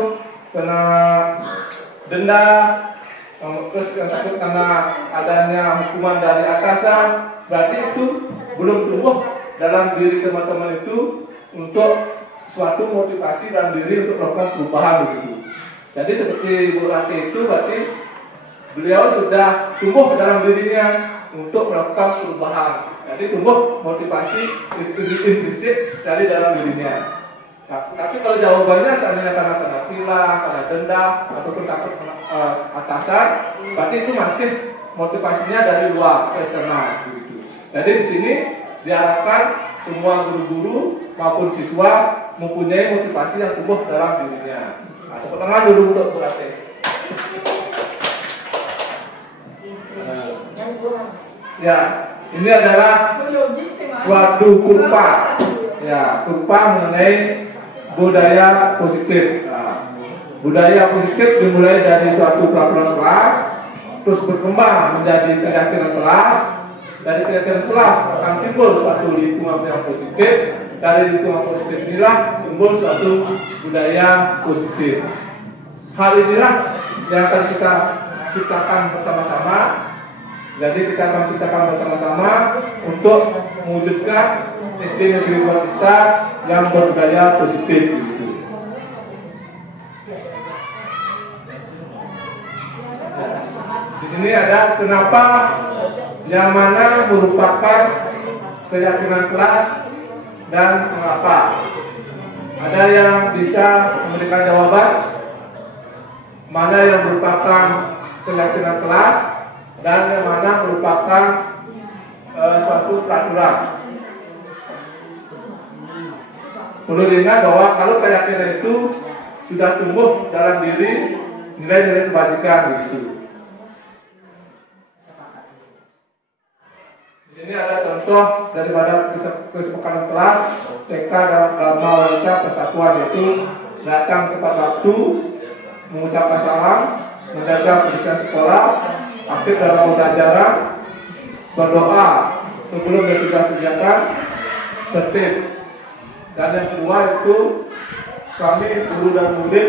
kena denda, terus takut karena adanya hukuman dari atasan, berarti itu belum tumbuh dalam diri teman-teman itu untuk suatu motivasi dalam diri untuk melakukan perubahan begitu. Jadi seperti Bu Rati itu berarti beliau sudah tumbuh dalam dirinya untuk melakukan perubahan. Jadi tumbuh motivasi intrinsik dari dalam dirinya. Tapi kalau jawabannya seandainya karena kena tilang, karena denda, ataupun takut atasan, berarti itu masih motivasinya dari luar eksternal. Begitu. Jadi di sini diharapkan semua guru-guru maupun siswa mempunyai motivasi yang tumbuh dalam dirinya. Nah, tepuk tangan dulu untuk Bu Rati. Ya, ini adalah suatu kurva. Ya, kurva mengenai budaya positif. Nah, budaya positif dimulai dari suatu peraturan kelas, terus berkembang menjadi keyakinan kelas. Dari keyakinan kelas akan timbul suatu lingkungan yang positif. Dari lingkungan positif inilah timbul suatu budaya positif. Hal inilah yang akan kita ciptakan bersama-sama. Jadi kita akan ciptakan bersama-sama untuk mewujudkan SD Negeri 2 Tista yang berbudaya positif. Di sini ada kenapa yang mana merupakan keyakinan kelas dan mengapa. Ada yang bisa memberikan jawaban mana yang merupakan keyakinan kelas dan yang mana merupakan suatu peraturan. Perlu diingat bahwa kalau keyakinan itu sudah tumbuh dalam diri nilai-nilai kebajikan begitu. Di sini ada contoh daripada kesepakatan kelas TK dalam Dharma Wanita Persatuan, yaitu datang tepat waktu, mengucapkan salam, menjaga kebersihan sekolah, aktif dalam pembelajaran, berdoa sebelum dan sesudah kegiatan, tertib. Dan yang kedua itu kami guru dan murid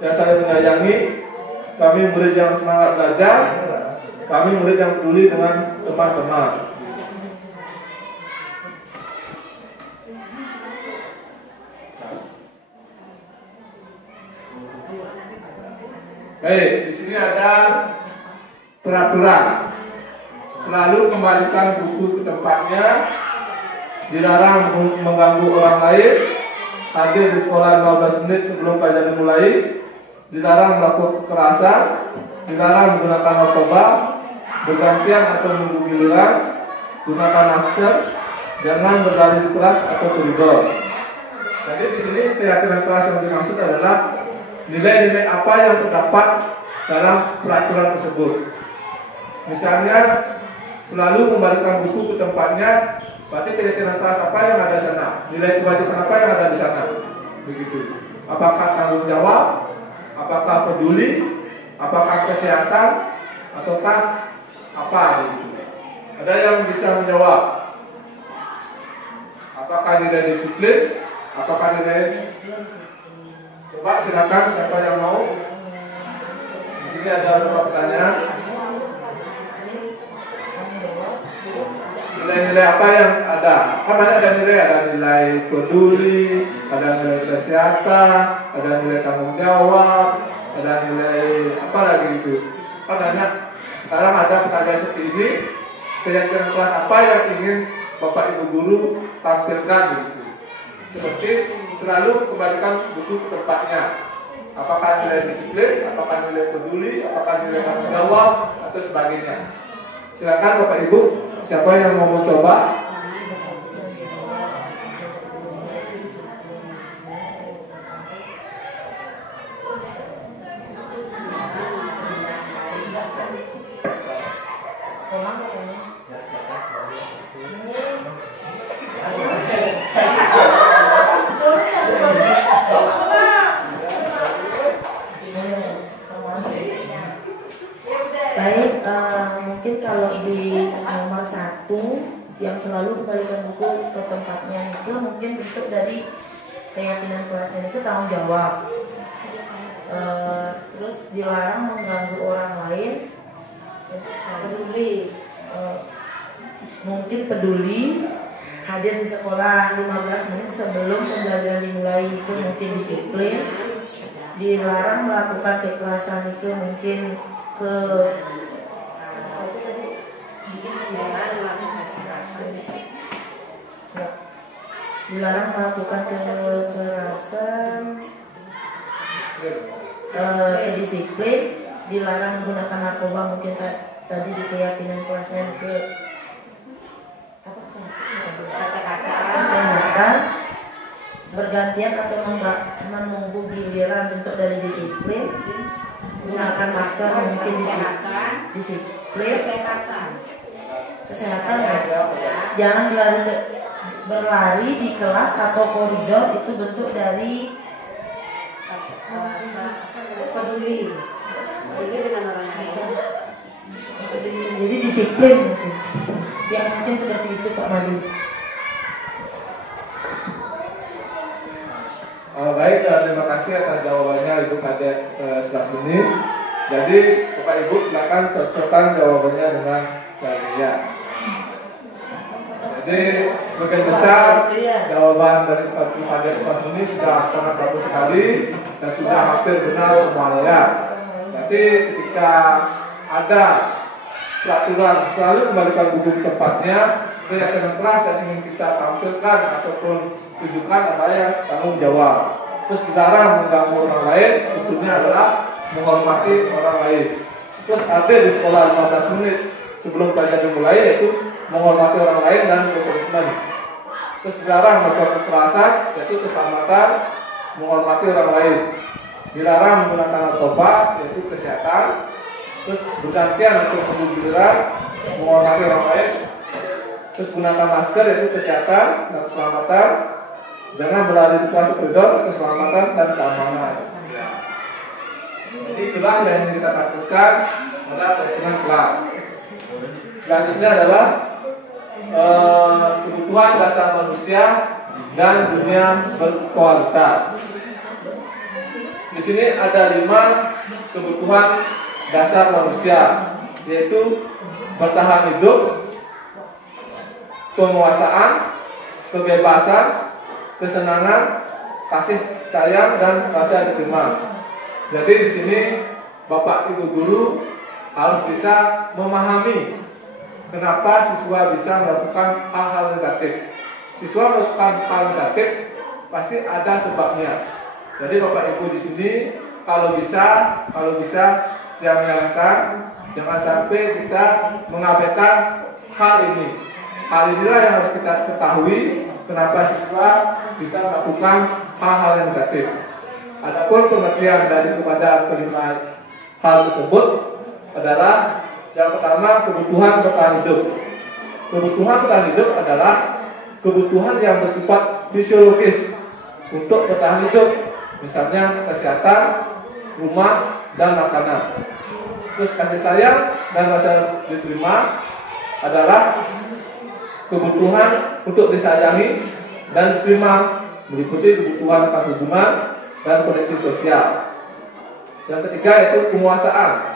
yang saya menyayangi, kami murid yang semangat belajar, kami murid yang peduli dengan teman-teman. Baik, di sini ada peraturan. Selalu kembalikan buku ke tempatnya, dilarang mengganggu orang lain, hadir di sekolah 15 menit sebelum pelajaran dimulai, dilarang melakukan kekerasan, dilarang menggunakan narkoba, bergantian atau menunggu giliran, gunakan masker, jangan berlari di kelas atau koridor. Jadi di sini keyakinan kelas yang dimaksud adalah nilai-nilai apa yang terdapat dalam peraturan tersebut. Misalnya selalu kembalikan buku ke tempatnya, berarti keyakinan kelas apa yang ada di sana, nilai kebajikan apa yang ada di sana, begitu. Apakah tanggung jawab, apakah peduli, apakah kesehatan, ataukah apa begitu. Ada yang bisa menjawab. Apakah nilai disiplin, apakah nilai. Coba silakan siapa yang mau. Di sini ada beberapa pertanyaan. Nilai-nilai apa yang ada? Kan ada nilai peduli, ada nilai kesehatan, ada nilai tanggung jawab, ada nilai apa lagi itu? Kan banyak sekarang ada pertanyaan seperti ini, keyakinan kelas apa yang ingin Bapak Ibu guru tampilkan gitu. Seperti selalu kembalikan buku ke tempatnya. Apakah nilai disiplin, apakah nilai peduli, apakah nilai tanggung jawab, atau sebagainya. Silakan Bapak Ibu, siapa yang mau mencoba? Baik, mungkin kalau di nomor 1 yang selalu kembalikan buku ke tempatnya itu mungkin bentuk dari keyakinan kelasnya itu tanggung jawab. Terus dilarang mengganggu orang lain, peduli, mungkin peduli, hadir di sekolah 15 menit sebelum pembelajaran dimulai itu mungkin disiplin, dilarang melakukan kekerasan itu mungkin dilarang melakukan kekerasan, kedisiplin, dilarang menggunakan narkoba mungkin tadi di keyakinan kelasnya ke kesehatan, bergantian atau menunggu giliran bentuk dari disiplin, gunakan masker mungkin disiplin, kesehatan ya. Jangan berlari di kelas atau koridor, itu bentuk dari peduli dengan orang lain. Jadi disiplin gitu. Yang mungkin seperti itu Pak Madi. Baik, terima kasih atas jawabannya Ibu Kadet Slasmini. Jadi Bapak Ibu silakan cocokkan jawabannya dengan Dania. Jadi sebagian besar jawaban dari Ibu Kadet Slasmini sudah sangat bagus sekali dan sudah hampir benar semuanya. Jadi ketika ada peraturan selalu kembalikan buku ke tempatnya, keyakinan kelas yang ingin kita tampilkan ataupun tunjukkan adanya tanggung jawab. Terus dilarang mengganggu orang lain, tentunya adalah menghormati orang lain. Terus ada di sekolah 15 menit sebelum pelajaran dimulai, yaitu menghormati orang lain dan berkomitmen. Terus dilarang melakukan kekerasan, yaitu keselamatan, menghormati orang lain. Dilarang menggunakan narkoba, yaitu kesehatan. Terus bergantian untuk menggiliran, menghormati orang lain. Terus gunakan masker, yaitu kesehatan dan keselamatan. Jangan berlari di kelas koridor, keselamatan dan keamanan. Jadi itulah yang kita tampilkan pada keyakinan kelas. Selanjutnya adalah kebutuhan dasar manusia dan dunia berkualitas. Di sini ada 5 kebutuhan dasar manusia, yaitu bertahan hidup, penguasaan, kebebasan, kesenangan, kasih sayang, dan rasa diterima. Jadi di sini Bapak Ibu guru harus bisa memahami kenapa siswa bisa melakukan hal-hal negatif. Siswa melakukan hal negatif pasti ada sebabnya. Jadi Bapak Ibu di sini kalau bisa saya menyarankan jangan sampai kita mengabaikan hal ini. Hal inilah yang harus kita ketahui kenapa siswa bisa melakukan hal-hal yang negatif. Adapun pengertian dari kepada kelima hal tersebut adalah yang pertama kebutuhan bertahan hidup. Kebutuhan bertahan hidup adalah kebutuhan yang bersifat fisiologis untuk bertahan hidup, misalnya kesehatan, rumah, dan makanan. Terus kasih sayang dan rasa diterima adalah kebutuhan untuk disayangi dan diterima, meliputi kebutuhan tentang hubungan dan koneksi sosial. Yang ketiga yaitu penguasaan.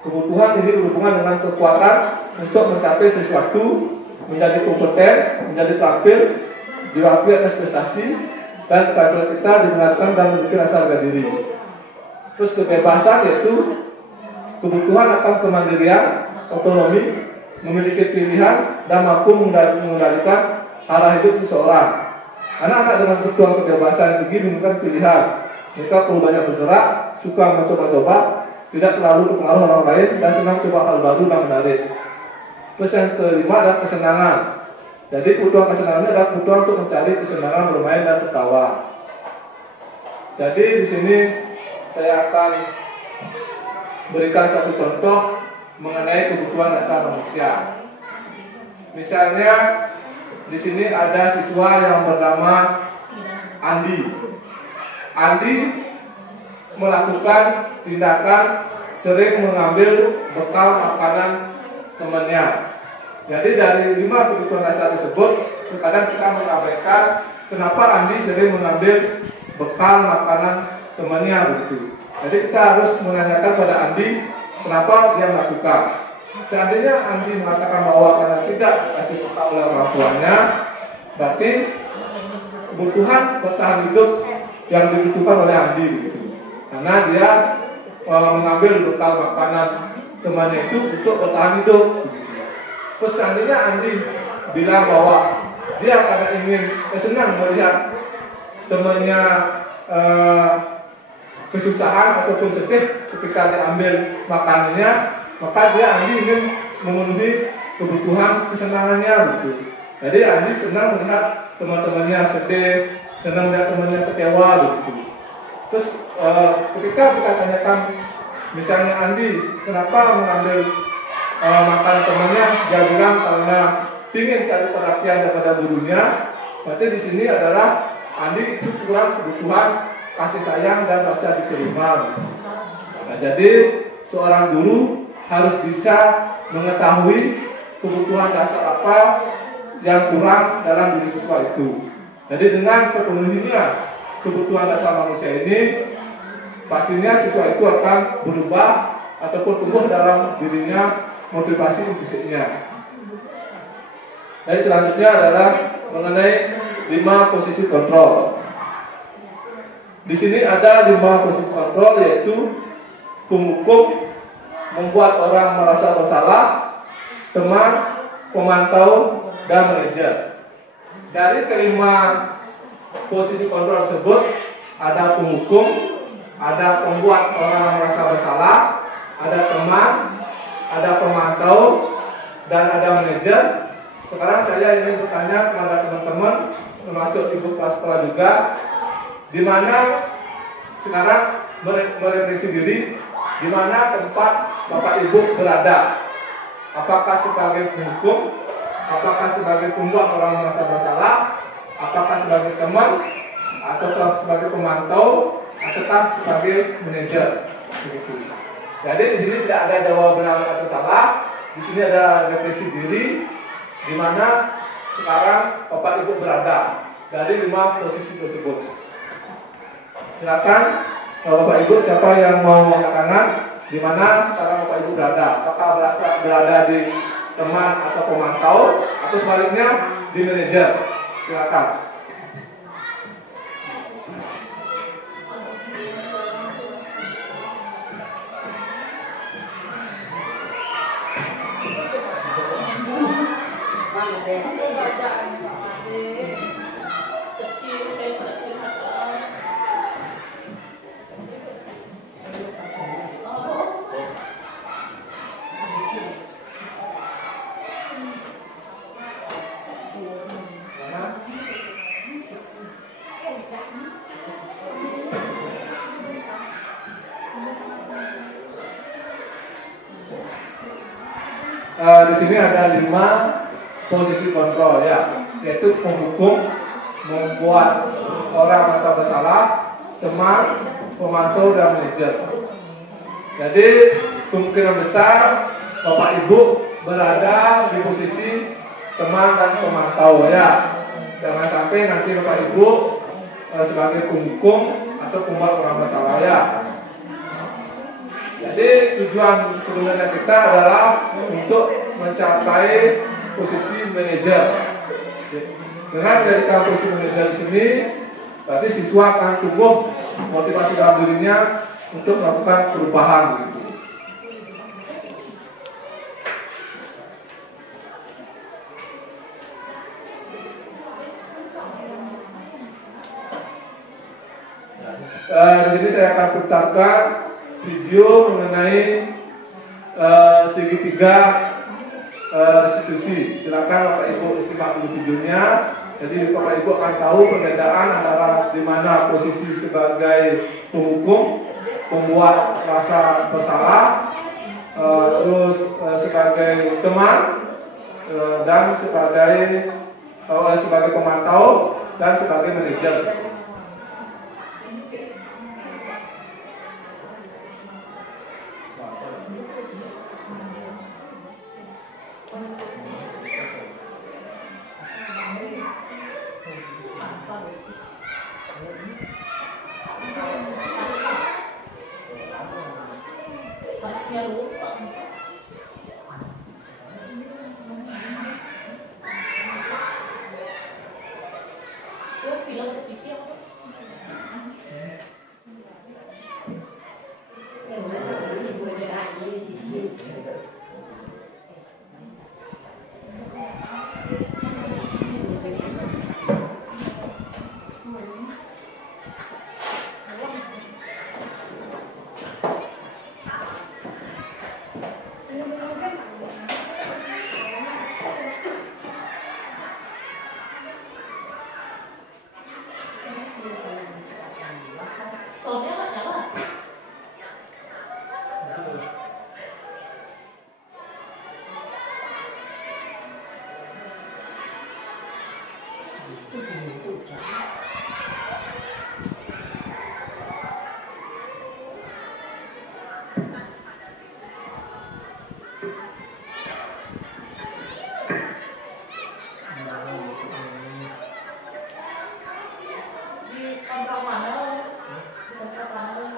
Kebutuhan ini berhubungan dengan kekuatan untuk mencapai sesuatu, menjadi kompeten, menjadi terampil, diakui atas prestasi, dan keterampilan kita didengarkan dan memiliki rasa harga diri. Terus kebebasan yaitu kebutuhan akan kemandirian, otonomi, memiliki pilihan, dan mampu mengendalikan arah hidup seseorang. Anak-anak dengan kebutuhan kebebasan tinggi memiliki pilihan. Mereka perlu banyak bergerak, suka mencoba-coba, tidak terlalu terpengaruh orang lain, dan senang coba hal baru dan menarik. Terus yang kelima adalah kesenangan. Jadi kebutuhan kesenangannya adalah kebutuhan untuk mencari kesenangan bermain dan tertawa. Jadi di sini saya akan berikan satu contoh mengenai kebutuhan dasar manusia. Misalnya di sini ada siswa yang bernama Andi. Andi melakukan tindakan sering mengambil bekal makanan temannya. Jadi dari 5 kebutuhan dasar tersebut, terkadang kita mengabaikan kenapa Andi sering mengambil bekal makanan temannya begitu. Jadi kita harus menanyakan pada Andi kenapa dia melakukan. Seandainya Andi mengatakan bahwa karena tidak dikasih bekal oleh orang tuanya, berarti kebutuhan bertahan hidup yang dibutuhkan oleh Andi begitu. Karena dia mengambil bekal makanan temannya itu untuk bertahan hidup. Terus seandainya Andi bilang bahwa dia karena ingin senang melihat temannya kesusahan ataupun sedih ketika diambil makanannya, maka dia Andi ingin memenuhi kebutuhan kesenangannya begitu. Jadi Andi senang melihat teman-temannya sedih, senang melihat temannya kecewa begitu. Terus ketika kita tanyakan misalnya Andi kenapa mengambil makanan temannya, dia bilang karena ingin cari perhatian daripada gurunya. Berarti di sini adalah Andi itu kurang kebutuhan kasih sayang dan rasa diterima. Nah, jadi seorang guru harus bisa mengetahui kebutuhan dasar apa yang kurang dalam diri siswa itu. Jadi dengan terpenuhinya kebutuhan dasar manusia ini, pastinya siswa itu akan berubah ataupun tumbuh dalam dirinya motivasi intrinsiknya. Jadi selanjutnya adalah mengenai 5 posisi kontrol. Di sini ada 5 posisi kontrol, yaitu penghukum, membuat orang merasa bersalah, teman, pemantau, dan manajer. Dari kelima posisi kontrol tersebut, ada penghukum, ada pembuat orang merasa bersalah, ada teman, ada pemantau, dan ada manajer. Sekarang saya ingin bertanya kepada teman-teman, termasuk ibu kelas sekolah juga, di mana sekarang merefleksi diri, di mana tempat Bapak Ibu berada. Apakah sebagai penghukum, apakah sebagai pembuat orang merasa bersalah, apakah sebagai teman, atau sebagai pemantau, ataukah sebagai manajer. Begitu. Jadi di sini tidak ada jawaban benar atau salah. Di sini ada refleksi diri, di mana sekarang Bapak Ibu berada dari 5 posisi tersebut. Silakan Bapak Ibu, siapa yang mau angkat tangan, di mana sekarang Bapak Ibu berada? Apakah berada di teman atau pemantau, atau sebaliknya di manajer? Silakan. Kecil saya tidak kelihatan. Di sini ada 5 posisi kontrol ya, yaitu penghukum, membuat orang merasa bersalah, teman, pemantau, dan manajer. Jadi kemungkinan besar Bapak Ibu berada di posisi teman dan pemantau ya. Jangan sampai nanti Bapak Ibu sebagai penghukum atau pembuat orang bersalah ya. Jadi tujuan sebenarnya kita adalah untuk mencapai posisi manajer. Dengan menjadikan posisi manajer di sini, berarti siswa akan tumbuh motivasi dalam dirinya untuk melakukan perubahan. Gitu. Di sini saya akan putarkan video mengenai segitiga restitusi. Silakan Bapak Ibu simak dulu videonya. Jadi Bapak Ibu akan tahu perbedaan antara di mana posisi sebagai penghukum, pembuat rasa bersalah, terus sebagai teman, dan sebagai pemantau dan sebagai manajer. Masnya lupa. Tuh film ketiga apa? Soalnya nggak nyala. Di kontrol mana? Kontrol mana?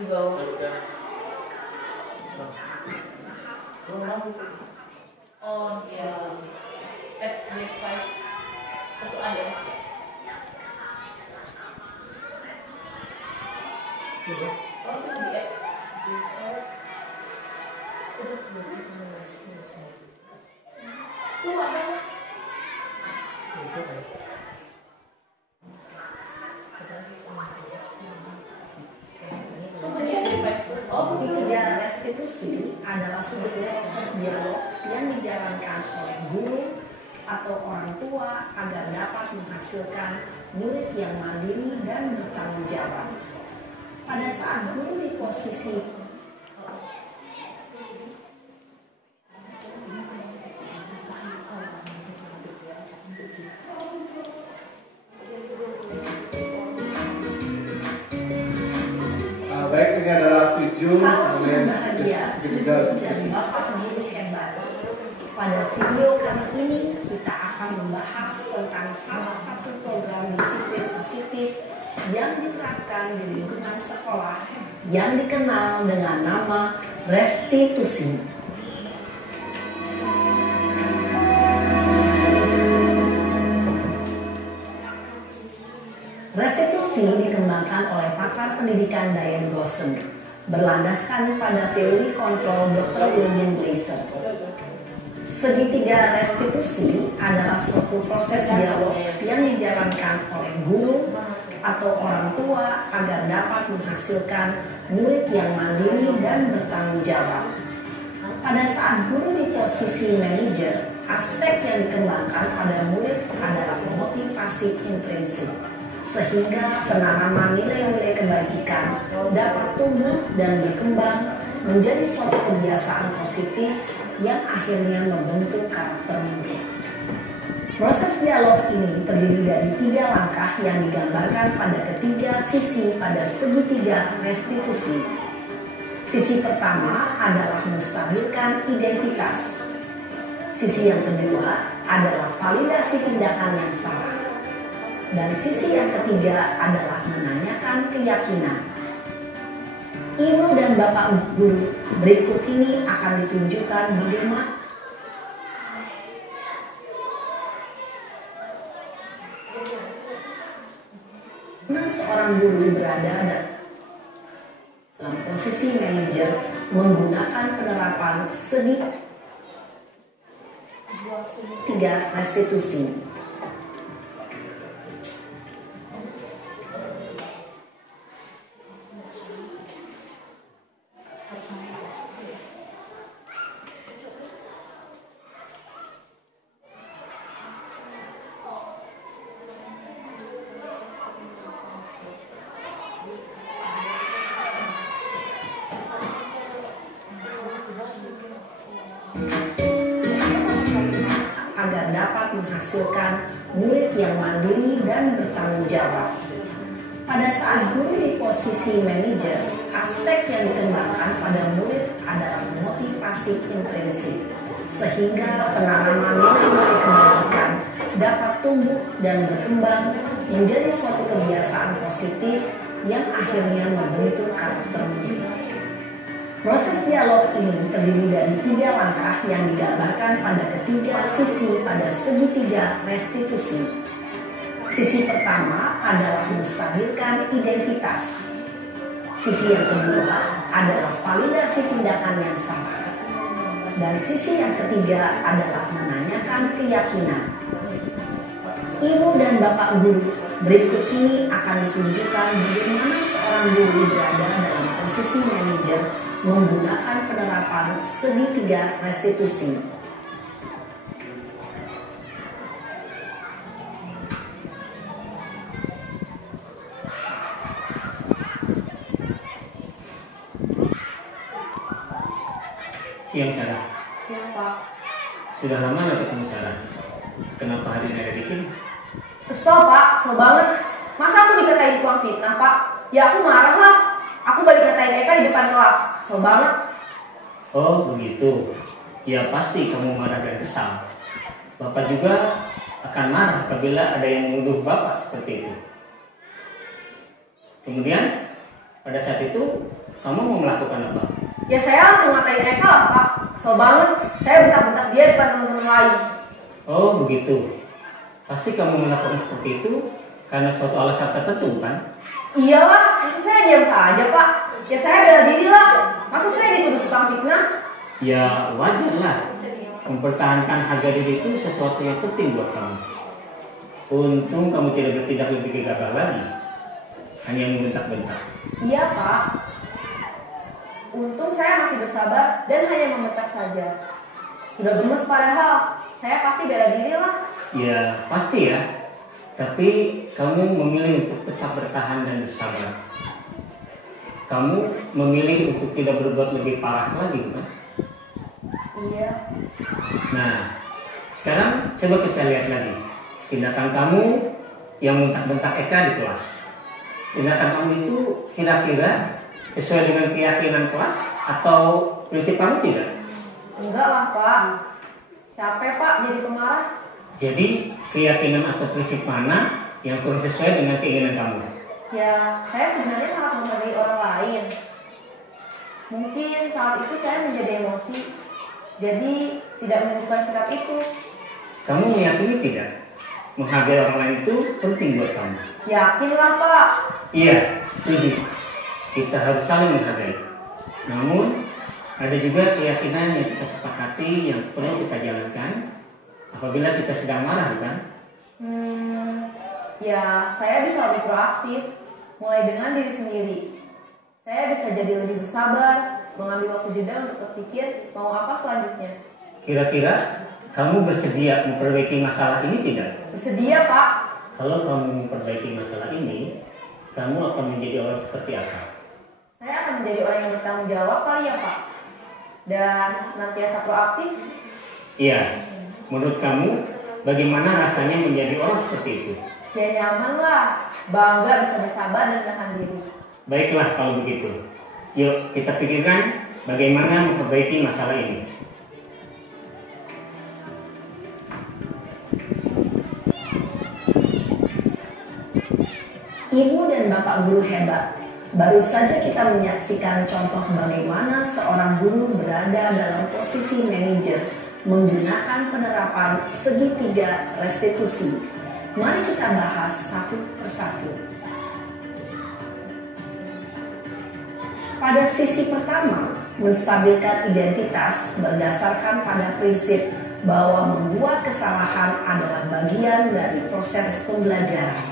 Di bawah. Oh iya. Device untuk ADS. Oh itu di app. Tuh ada. Kegiatan restitusi adalah sebuah proses dialog yang dijalankan oleh guru atau orang tua agar dapat menghasilkan murid yang mandiri dan bertanggung jawab. Pada saat guru di posisi Baik, ini adalah video bahagia dan Bapak Guru hebat. Pada video kali ini kita akan membahas tentang salah satu program disiplin positif yang diterapkan di lingkungan sekolah yang dikenal dengan nama restitusi. Restitusi dikembangkan oleh pakar pendidikan Diane Goshen, berlandaskan pada teori kontrol Dr. William Glasser. Segitiga restitusi adalah suatu proses dialog yang dijalankan oleh guru atau orang tua agar dapat menghasilkan murid yang mandiri dan bertanggung jawab. Pada saat guru di posisi manajer, aspek yang dikembangkan pada murid adalah motivasi intrinsik, sehingga penanaman nilai-nilai kebajikan dapat tumbuh dan berkembang menjadi suatu kebiasaan positif yang akhirnya membentuk karakter murid. Proses dialog ini terdiri dari 3 langkah yang digambarkan pada ketiga sisi pada segitiga restitusi. Sisi pertama adalah menstabilkan identitas. Sisi yang kedua adalah validasi tindakan yang salah. Dan sisi yang ketiga adalah menanyakan keyakinan. Ibu dan Bapak Guru berikut ini akan ditunjukkan bagaimana seorang guru berada dalam posisi manajer menggunakan penerapan segitiga restitusi. Agar dapat menghasilkan murid yang mandiri dan bertanggung jawab. Pada saat guru di posisi manajer, aspek yang dikembangkan pada murid adalah motivasi intrinsik, sehingga penanaman nilai-nilai kebajikan dapat tumbuh dan berkembang menjadi suatu kebiasaan positif yang akhirnya membentuk karakter murid. Proses dialog ini terdiri dari 3 langkah yang digambarkan pada ketiga sisi pada segitiga restitusi. Sisi pertama adalah menstabilkan identitas. Sisi yang kedua adalah validasi tindakan yang salah. Dan sisi yang ketiga adalah menanyakan keyakinan. Ibu dan Bapak Guru berikut ini akan ditunjukkan bagaimana seorang guru berada dalam posisi manajer menggunakan penerapan segitiga restitusi. Siang Sarah. Siang Pak. Sudah lama nggak ketemu Sarah? Kenapa hari ini ada di sini? Kesel Pak, kesel banget. Masa aku dikatain tukang fitnah Pak? Ya aku marah lah. Aku balik ngatain Eka di depan kelas. Kesel banget. Oh begitu. Ya pasti kamu marah dan kesal. Bapak juga akan marah apabila ada yang menuduh Bapak seperti itu. Kemudian pada saat itu kamu mau melakukan apa? Ya saya langsung ngatain Eka lah Pak. Kesel banget. Saya bentak-bentak dia depan teman-teman lain. Oh begitu. Pasti kamu melakukan seperti itu karena suatu alasan tertentu kan? Iyalah, masa saya diam saja Pak. Ya saya bela diri lah. Masa saya dituduh tukang fitnah? Ya wajar lah. Mempertahankan harga diri itu sesuatu yang penting buat kamu. Untung kamu tidak bertindak lebih gegabah lagi, hanya membentak-bentak. Iya Pak. Untung saya masih bersabar dan hanya membentak saja. Sudah gemes padahal. Saya pasti bela diri lah. Ya pasti ya. Tapi kamu memilih untuk tetap bertahan dan bersabar. Kamu memilih untuk tidak berbuat lebih parah lagi, bukan? Iya. Nah, sekarang coba kita lihat lagi tindakan kamu yang bentak-bentak Eka di kelas. Tindakan kamu itu kira-kira sesuai dengan keyakinan kelas atau prinsip kamu tidak? Enggak lah Pak. Capek Pak jadi pemarah. Jadi keyakinan atau prinsip mana yang kurang sesuai dengan keinginan kamu? Ya, saya sebenarnya sangat menghargai orang lain. Mungkin saat itu saya menjadi emosi, jadi tidak menunjukkan sikap itu. Kamu meyakini tidak? Menghargai orang lain itu penting buat kamu. Yakinlah Pak. Iya, setuju. Kita harus saling menghargai. Namun, Ada juga keyakinan yang kita sepakati yang perlu kita jalankan apabila kita sedang marah, bukan? Ya, saya bisa lebih proaktif, mulai dengan diri sendiri. Saya bisa jadi lebih bersabar, mengambil waktu jeda untuk berpikir mau apa selanjutnya. Kira-kira kamu bersedia memperbaiki masalah ini tidak? Bersedia, Pak. Kalau kamu memperbaiki masalah ini, kamu akan menjadi orang seperti apa? Saya akan menjadi orang yang bertanggung jawab kali ya, Pak. Dan senantiasa proaktif. Iya, menurut kamu bagaimana rasanya menjadi orang seperti itu? Ya nyaman lah, bangga bisa bersabar dan menahan diri. Baiklah kalau begitu. Yuk kita pikirkan bagaimana memperbaiki masalah ini. Ibu dan Bapak guru hebat. Baru saja kita menyaksikan contoh bagaimana seorang guru berada dalam posisi manajer menggunakan penerapan segitiga restitusi. Mari kita bahas satu persatu. Pada sisi pertama, menstabilkan identitas berdasarkan pada prinsip bahwa membuat kesalahan adalah bagian dari proses pembelajaran.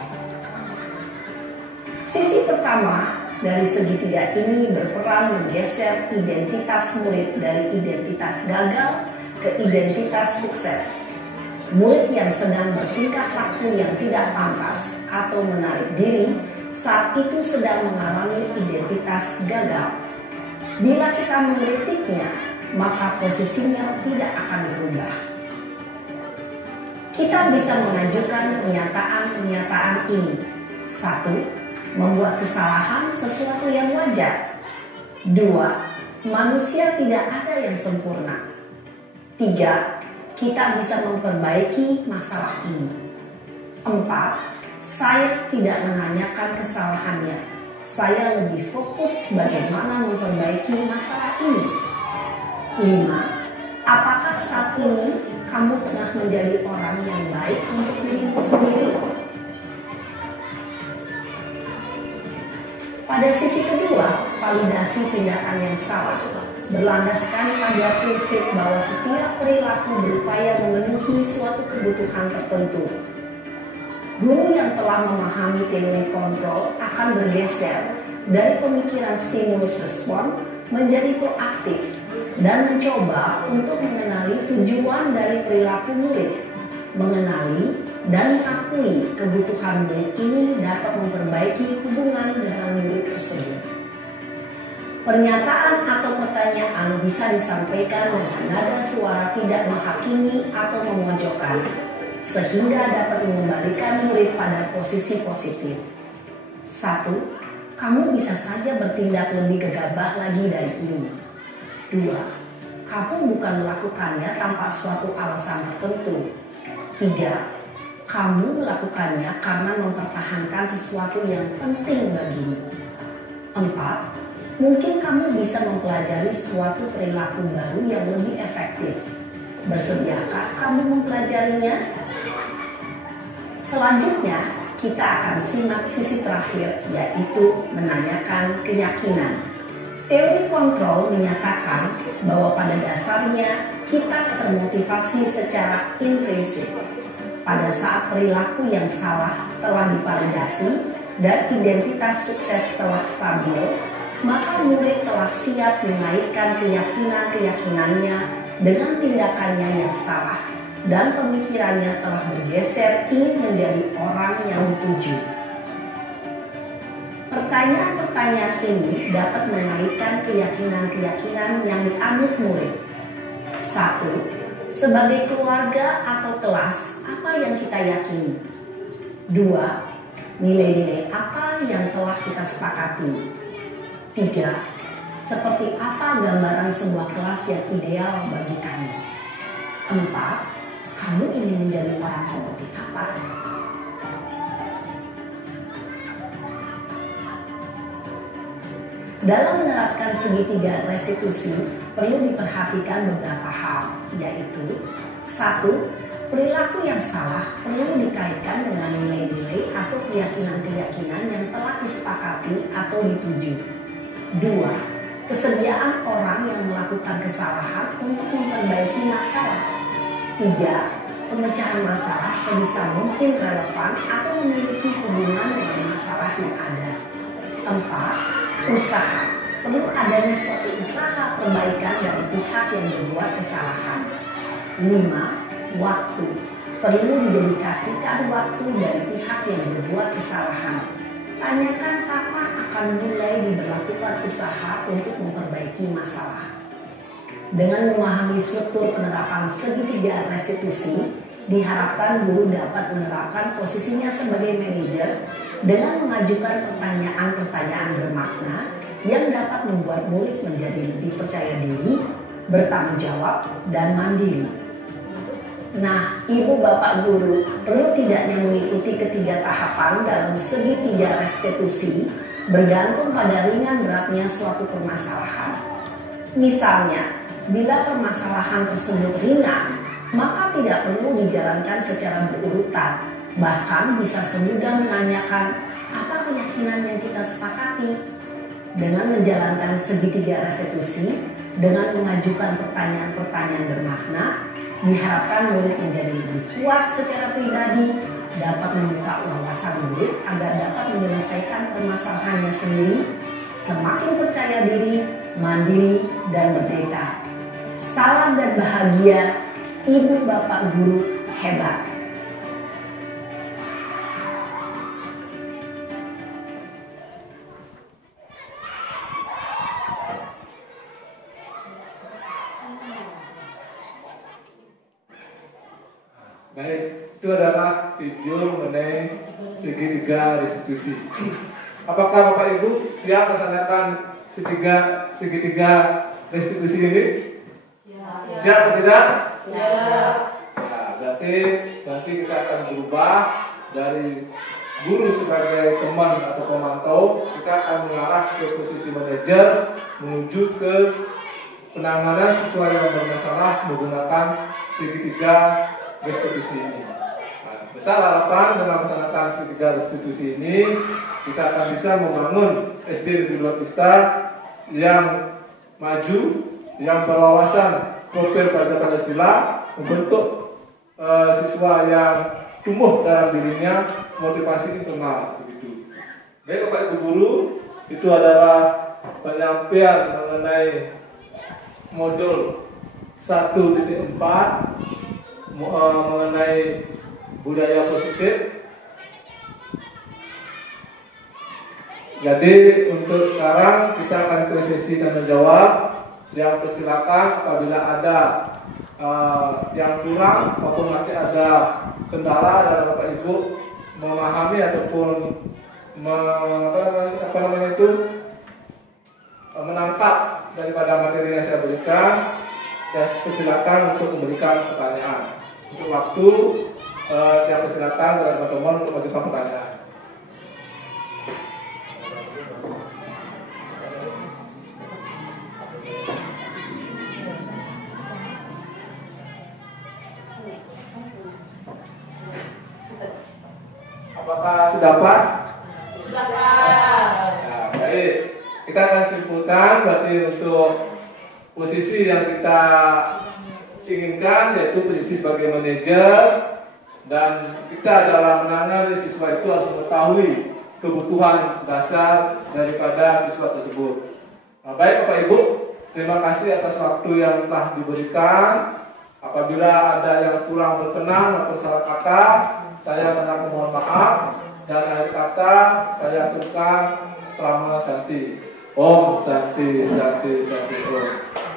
Sisi pertama dari segitiga ini berperan menggeser identitas murid dari identitas gagal ke identitas sukses. Murid yang sedang bertingkah laku yang tidak pantas atau menarik diri saat itu sedang mengalami identitas gagal. Bila kita mengkritiknya, maka posisinya tidak akan berubah. Kita bisa mengajukan pernyataan-pernyataan ini. 1. Membuat kesalahan sesuatu yang wajar. 2. Manusia tidak ada yang sempurna. 3. Kita bisa memperbaiki masalah ini. 4. Saya tidak menanyakan kesalahannya. Saya lebih fokus bagaimana memperbaiki masalah ini. 5. Apakah saat ini kamu tengah menjadi orang yang baik untuk dirimu sendiri? Pada sisi kedua, validasi tindakan yang salah berlandaskan pada prinsip bahwa setiap perilaku berupaya memenuhi suatu kebutuhan tertentu. Guru yang telah memahami teori kontrol akan bergeser dari pemikiran stimulus respon menjadi proaktif dan mencoba untuk mengenali tujuan dari perilaku murid. Mengenali dan mengakui kebutuhan murid ini dapat memperbaiki hubungan dengan murid tersebut. Pernyataan atau pertanyaan bisa disampaikan dengan nada suara tidak menghakimi atau memojokkan, sehingga dapat mengembalikan murid pada posisi positif. 1. Kamu bisa saja bertindak lebih gegabah lagi dari ini. 2. Kamu bukan melakukannya tanpa suatu alasan tertentu. 3. Kamu melakukannya karena mempertahankan sesuatu yang penting bagimu. 4. Mungkin kamu bisa mempelajari suatu perilaku baru yang lebih efektif. Bersediakah kamu mempelajarinya? Selanjutnya, kita akan simak sisi terakhir, yaitu menanyakan keyakinan. Teori kontrol menyatakan bahwa pada dasarnya kita termotivasi secara intrinsik. Pada saat perilaku yang salah telah divalidasi dan identitas sukses telah stabil, maka murid telah siap menaikkan keyakinan-keyakinannya dengan tindakannya yang salah dan pemikirannya telah bergeser ingin menjadi orang yang dituju. Pertanyaan-pertanyaan ini dapat menaikkan keyakinan-keyakinan yang dianut murid. 1. Sebagai keluarga atau kelas, apa yang kita yakini? 2. Nilai-nilai apa yang telah kita sepakati? 3. Seperti apa gambaran sebuah kelas yang ideal bagi kamu? 4. Kamu ingin menjadi orang seperti apa? Dalam menerapkan segitiga restitusi, perlu diperhatikan beberapa hal, yaitu 1. Perilaku yang salah perlu dikaitkan dengan nilai-nilai atau keyakinan-keyakinan yang telah disepakati atau dituju. 2. kesediaan orang yang melakukan kesalahan untuk memperbaiki masalah. 3. Pemecahan masalah sebisa mungkin relevan atau memiliki hubungan dengan masalah yang ada. 4. Usaha. Perlu adanya suatu usaha perbaikan dari pihak yang berbuat kesalahan. 5. Waktu. Perlu didedikasikan waktu dari pihak yang berbuat kesalahan. Tanyakan kapan akan mulai diberlakukan usaha untuk memperbaiki masalah. Dengan memahami struktur penerapan segitiga restitusi, diharapkan guru dapat menerapkan posisinya sebagai manajer dengan mengajukan pertanyaan-pertanyaan bermakna yang dapat membuat murid menjadi lebih percaya diri, bertanggung jawab, dan mandiri. Nah, Ibu Bapak Guru perlu tidaknya mengikuti ketiga tahapan dalam segitiga restitusi bergantung pada ringan beratnya suatu permasalahan. Misalnya, bila permasalahan tersebut ringan, maka tidak perlu dijalankan secara berurutan. Bahkan bisa semudah menanyakan apa keyakinan yang kita sepakati. Dengan menjalankan segitiga restitusi, dengan mengajukan pertanyaan-pertanyaan bermakna, diharapkan murid menjadi lebih kuat secara pribadi, dapat membuka wawasan murid agar dapat menyelesaikan permasalahannya sendiri, semakin percaya diri, mandiri, dan merdeka. Salam dan bahagia, Ibu Bapak Guru hebat. Baik, itu adalah video mengenai segitiga restitusi. Apakah Bapak Ibu siap melaksanakan segitiga restitusi ini? Siap atau tidak? Siap. Nah, berarti nanti kita akan berubah dari guru sebagai teman atau pemantau, kita akan mengarah ke posisi manajer menuju ke penanganan siswa yang bermasalah menggunakan segitiga restitusi ini. Nah, besar harapan dengan melaksanakan segitiga restitusi ini, kita akan bisa membangun SD Negeri 2 Tusta yang maju, yang berwawasan profil Pancasila, membentuk siswa yang tumbuh dalam dirinya motivasi internal. Begitu. Baik Bapak Ibu Guru, itu adalah penyampaian mengenai modul 1.4 mengenai budaya positif. Jadi untuk sekarang kita akan ke sesi tanya jawab. Yang persilakan apabila ada yang kurang maupun masih ada kendala dari Bapak Ibu memahami ataupun menangkap daripada materi yang saya berikan, saya persilakan untuk memberikan pertanyaan. Untuk waktu, saya persilakan kepada teman-teman untuk mengajukan pertanyaan. Apakah sudah pas? Sudah pas. Nah, baik. Kita akan simpulkan berarti untuk posisi yang kita inginkan yaitu posisi sebagai manajer, dan kita dalam menangani siswa itu harus mengetahui kebutuhan dasar daripada siswa tersebut. Nah, baik Bapak Ibu, terima kasih atas waktu yang telah diberikan. Apabila ada yang kurang berkenan maupun salah kata, saya sangat memohon maaf. Dan akhir kata saya aturkan Prama Santi. Om Santi Santi Santi Om.